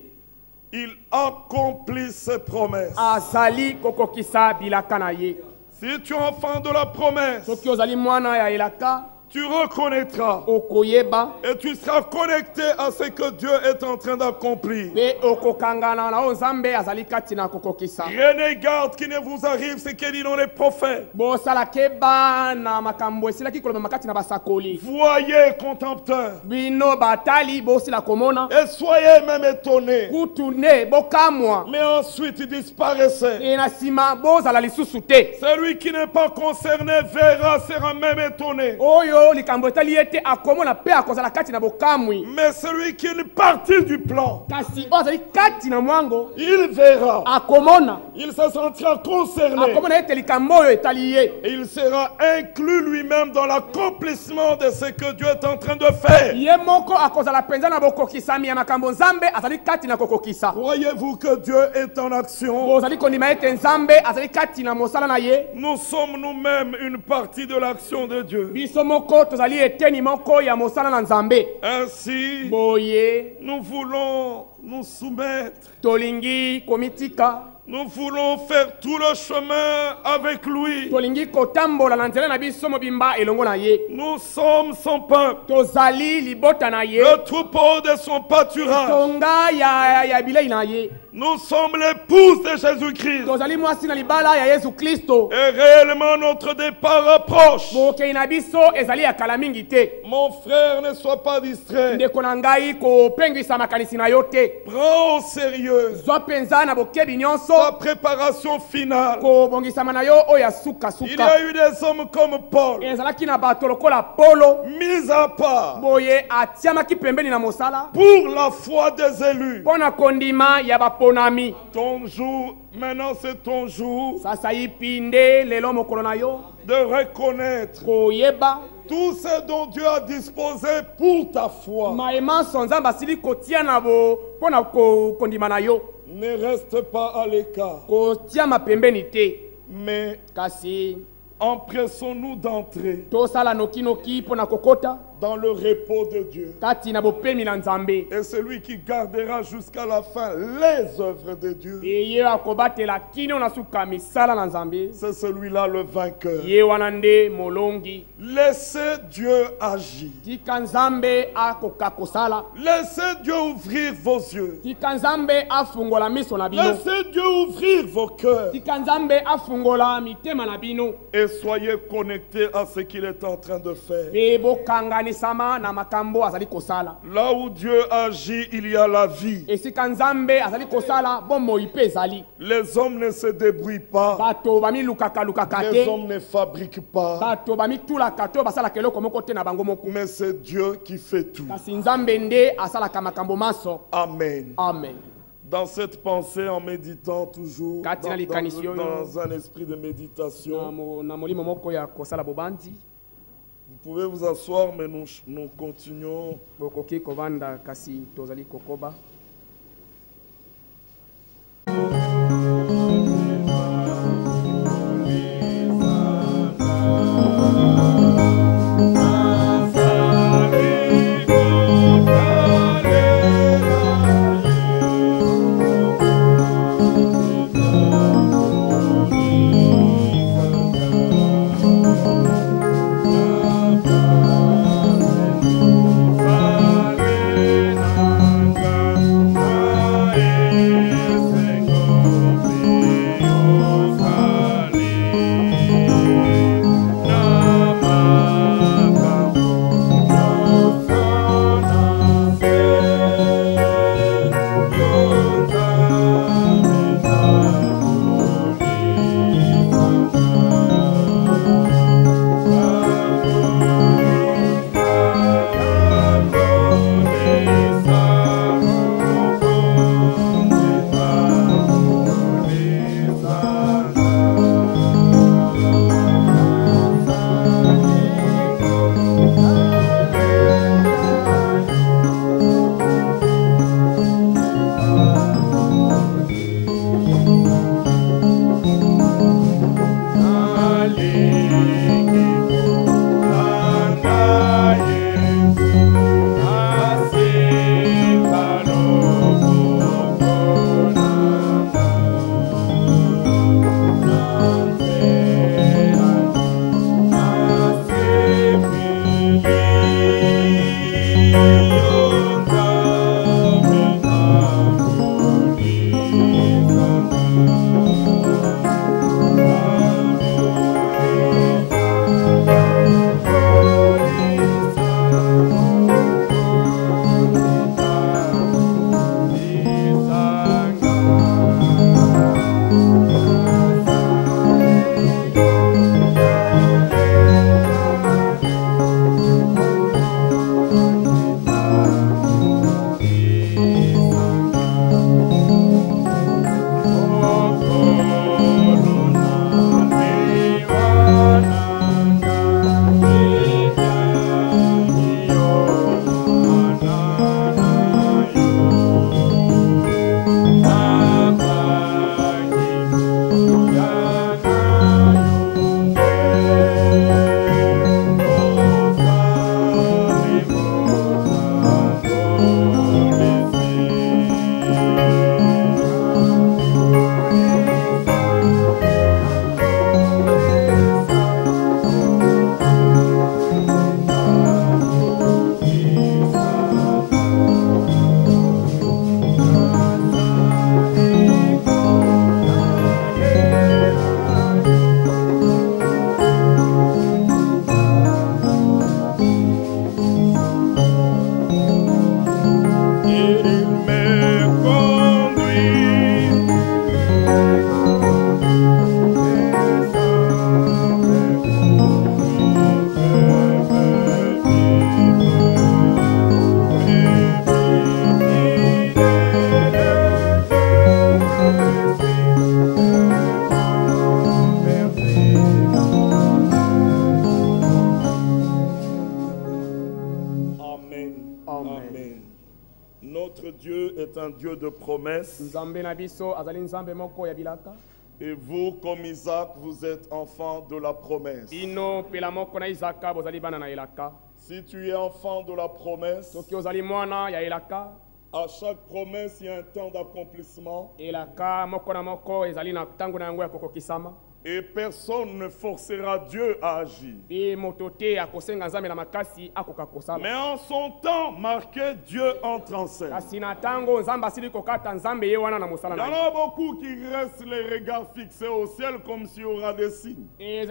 il accomplit ses promesses. azali kokokisa bilaka na ye. Si tu es enfant de la promesse, soki ozali mwana ya elaka tu reconnaîtras okoyeba et tu seras connecté à ce que Dieu est en train d'accomplir. mpe okokangana na oyo nzambe azali kati na kokokisa. Prenez garde qu'il ne vous arrive ce qu'est dit dans les prophètes. bosala keba na makambo esilaki kolobama kati na basakoli. Voyez, contempteurs, bino batali bosila komona. et soyez même étonnés. kutu ne bokamwa. Mais ensuite disparaissez. e na nsima bozala lisusu te. Celui qui n'est pas concerné verra, sera même étonné. oyo likambo etali ye te akomona mpe akozala kati na bokamwi. Mais celui qui est une partie du plan, kasi oyo azali kati na mwango il verra. akomona. Il se sentira concerné. akomona ete likambo oyo etali ye. Et il sera inclus lui-même dans l'accomplissement de ce que Dieu est en train de faire. ye moko akozala mpenza na bokokisami ya makambo nzambe azali kati na kokokisa. Croyez-vous que Dieu est en action? bozali kondima ete nzambe azali kati na mosala na ye. Nous sommes nous-mêmes une partie de l'action de Dieu. biso moko tozali eteni moko ya mosala na nzambe. Ainsi, boye nous voulons nous soumettre. tolingi komitika. Nous voulons faire tout le chemin avec lui. tolingi kotambola na nzela na biso mobimba elongo na ye. Nous sommes son peuple, tozali libota na ye. le troupeau de son pâturage. tonga ya bilei na ye. Nous sommes l'épouse de Jésus-Christ. tozali mwasi na libala ya yesu kristo. Et réellement notre départ approche. bokei na biso ezali ya kala mingi te. Mon frère, ne sois pas distrait. ndeko na ngai kopengwisa makanisi na yo te. Prends au sérieux zwa mpenza na bokebi nyonso. ta préparation finale. kobongisama na yo oyo ya Il y sukasuka. a eu des hommes comme Paul, ezalaki na bato lokola polo. mis à part boye atiamaki pembeni na mosala pour la foi des élus. mpo na kondima ya baponami. Ton jour, maintenant c'est ton jour sasa yipi nde lelo mokolo na yo de reconnaître koyeba tout ce dont Dieu a disposé pour ta foi. maemanso nzambe asili kotia na bo mpo na kondima na yo. Ne reste pas à l'écart, kotiama pembeni te. mais kasi empressons-nous d'entrer tosala nokinoki mpo na kokota dans le repos de Dieu. kati na bopemi na nzambe. Et celui qui gardera jusqu'à la fin les œuvres de Dieu, ye akobatela kino na suka misala na nzambe. c'est celui-là le vainqueur. ye wana nde molongi. Laissez Dieu agir. tika nzambe akoka kosala. Laissez Dieu ouvrir vos yeux. tika nzambe afungola miso na bino. Laissez Dieu ouvrir vos cœurs. tika nzambe afungola mitema na bino. Et soyez connectés à ce qu'il est en train de faire. mpe bokangani Là où Dieu agit, il y a la vie. Les hommes ne se débrouillent pas. Les hommes ne fabriquent pas. Mais c'est Dieu qui fait tout. Amen. Amen. Dans cette pensée, en méditant toujours, dans un esprit de méditation, vous pouvez vous asseoir, mais nous continuons. Notre Dieu est un Dieu de promesses. Et vous, comme Isaac, vous êtes enfant de la promesse. Si tu es enfant de la promesse, à chaque promesse, il y a un temps d'accomplissement. Et personne ne forcera Dieu à agir. Mais en son temps marqué, Dieu entre en scène. Il y en a beaucoup qui restent les regards fixés au ciel comme s'il y aura des signes. Et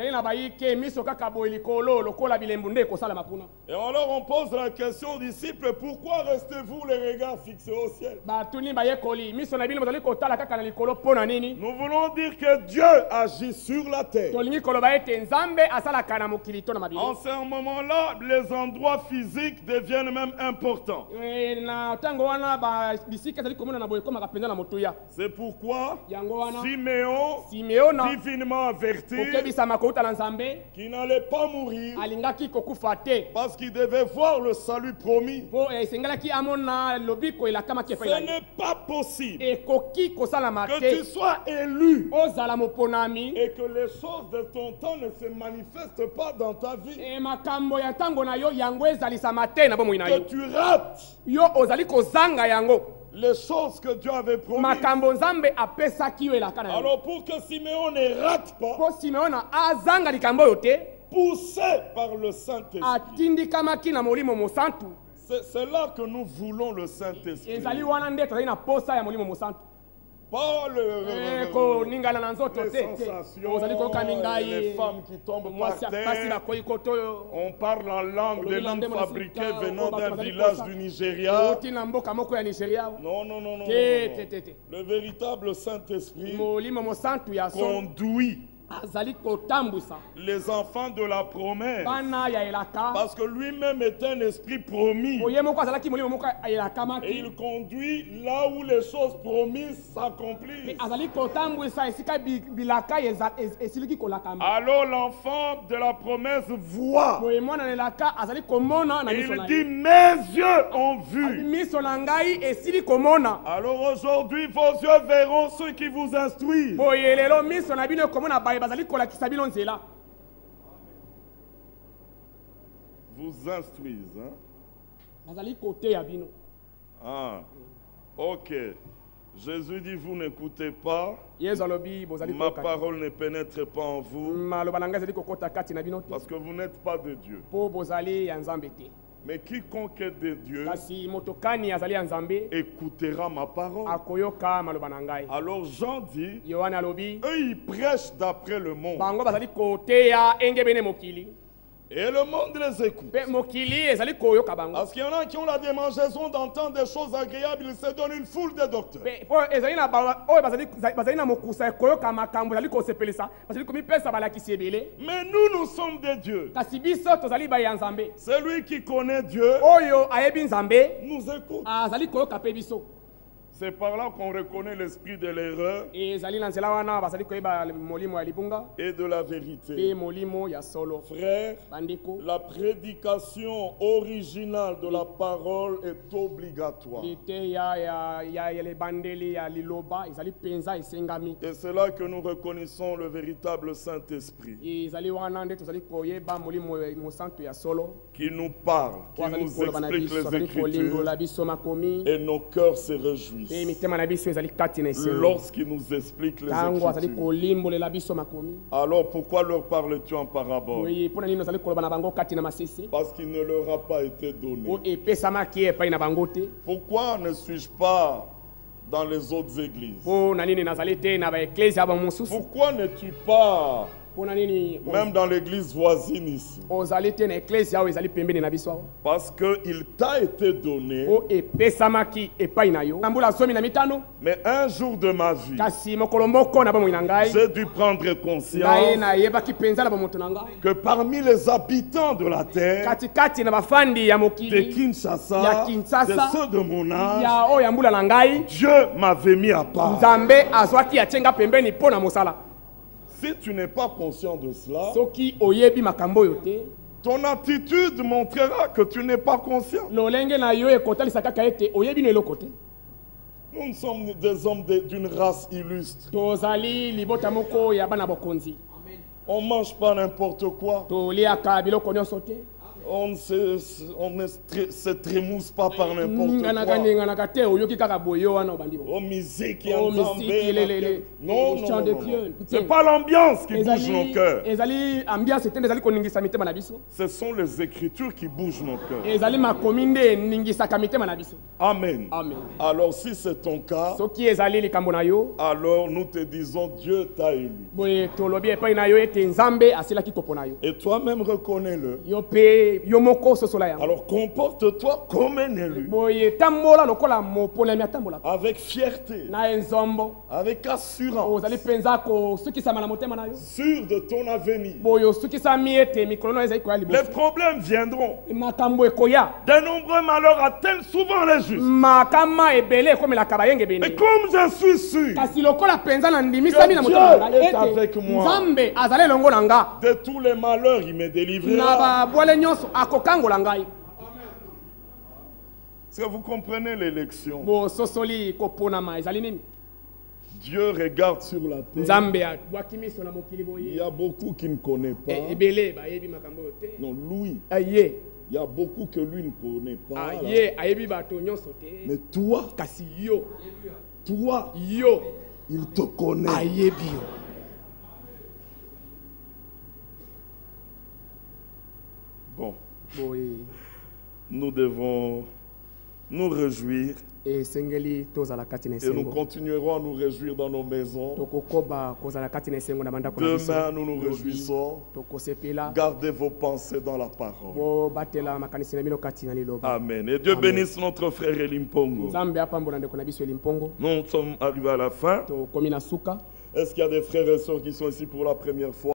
alors on pose la question aux disciples, pourquoi restez-vous les regards fixés au ciel? Nous voulons dire que Dieu agit sur la terre. En ce moment-là, les endroits physiques deviennent même importants. C'est pourquoi Siméon, divinement averti, qui n'allait pas mourir parce qu'il devait voir le salut promis. Ce n'est pas possible que tu sois élu et que les choses de ton temps ne se manifestent pas dans ta vie. Que tu rates les choses que Dieu avait promises. Alors pour que Siméon ne rate pas, poussé par le Saint-Esprit, c'est là que nous voulons le Saint-Esprit. Pas les sensations, les femmes qui tombent par terre. On parle en langue, des langues fabriquées venant d'un village du Nigeria. Non. Le véritable Saint-Esprit conduit les enfants de la promesse, parce que lui-même est un esprit promis, et il conduit là où les choses promises s'accomplissent. Alors l'enfant de la promesse voit, il dit mes yeux ont vu. Alors aujourd'hui vos yeux verront ceux qui vous instruisent. Vous instruisent, hein? Ah, ok. Jésus dit, vous n'écoutez pas, ma parole ne pénètre pas en vous, parce que vous n'êtes pas de Dieu. Mais quiconque est de Dieu écoutera ma parole. Alors Jean dit, eux ils prêchent d'après le monde. Et le monde les écoute. Parce qu'il y en a qui ont la démangeaison d'entendre des choses agréables, ils se donnent une foule de docteurs. Mais nous sommes des dieux. Celui qui connaît Dieu nous écoute. C'est par là qu'on reconnaît l'esprit de l'erreur et de la vérité. Frère, la prédication originale de la parole est obligatoire. Et c'est là que nous reconnaissons le véritable Saint-Esprit qui nous parle, qui nous explique les Écritures, et nos cœurs se réjouissent lorsqu'il nous explique les Écritures. Alors pourquoi leur parles-tu en parabole? Parce qu'il ne leur a pas été donné. Pourquoi ne suis-je pas dans les autres églises? Pourquoi n'es-tu pas même dans l'église voisine ici? Parce qu'il t'a été donné. Mais un jour de ma vie, j'ai dû prendre conscience que parmi les habitants de la terre, de Kinshasa, de ceux de mon âge, Dieu m'avait mis à part. Si tu n'es pas conscient de cela, ton attitude montrera que tu n'es pas conscient. Nous sommes des hommes d'une race illustre. On ne mange pas n'importe quoi. On ne se trémousse pas par n'importe quoi. Oh, musique, non, c'est pas l'ambiance qui bouge nos cœurs. Ce sont les Écritures qui bougent nos cœurs. Amen. Alors si c'est ton cas, alors nous te disons Dieu t'a élu. Et toi-même reconnais-le. Alors comporte-toi comme un élu. Avec fierté. Avec assurance. Sûr de ton avenir. Les problèmes viendront. De nombreux malheurs atteignent souvent les justes. Mais comme je suis sûr que Dieu est avec moi, de tous les malheurs il me délivrera. Est-ce que vous comprenez l'élection? Dieu regarde sur la terre. Il y a beaucoup qui ne connaissent pas. Non, lui. Il y a beaucoup que lui ne connaît pas. Mais toi, il te connaît. Bon. Nous devons nous réjouir. Et nous continuerons à nous réjouir dans nos maisons. Demain, nous nous réjouissons. Gardez vos pensées dans la parole. Amen. Et Dieu bénisse notre frère Elimpongo. Nous sommes arrivés à la fin. Est-ce qu'il y a des frères et sœurs qui sont ici pour la première fois?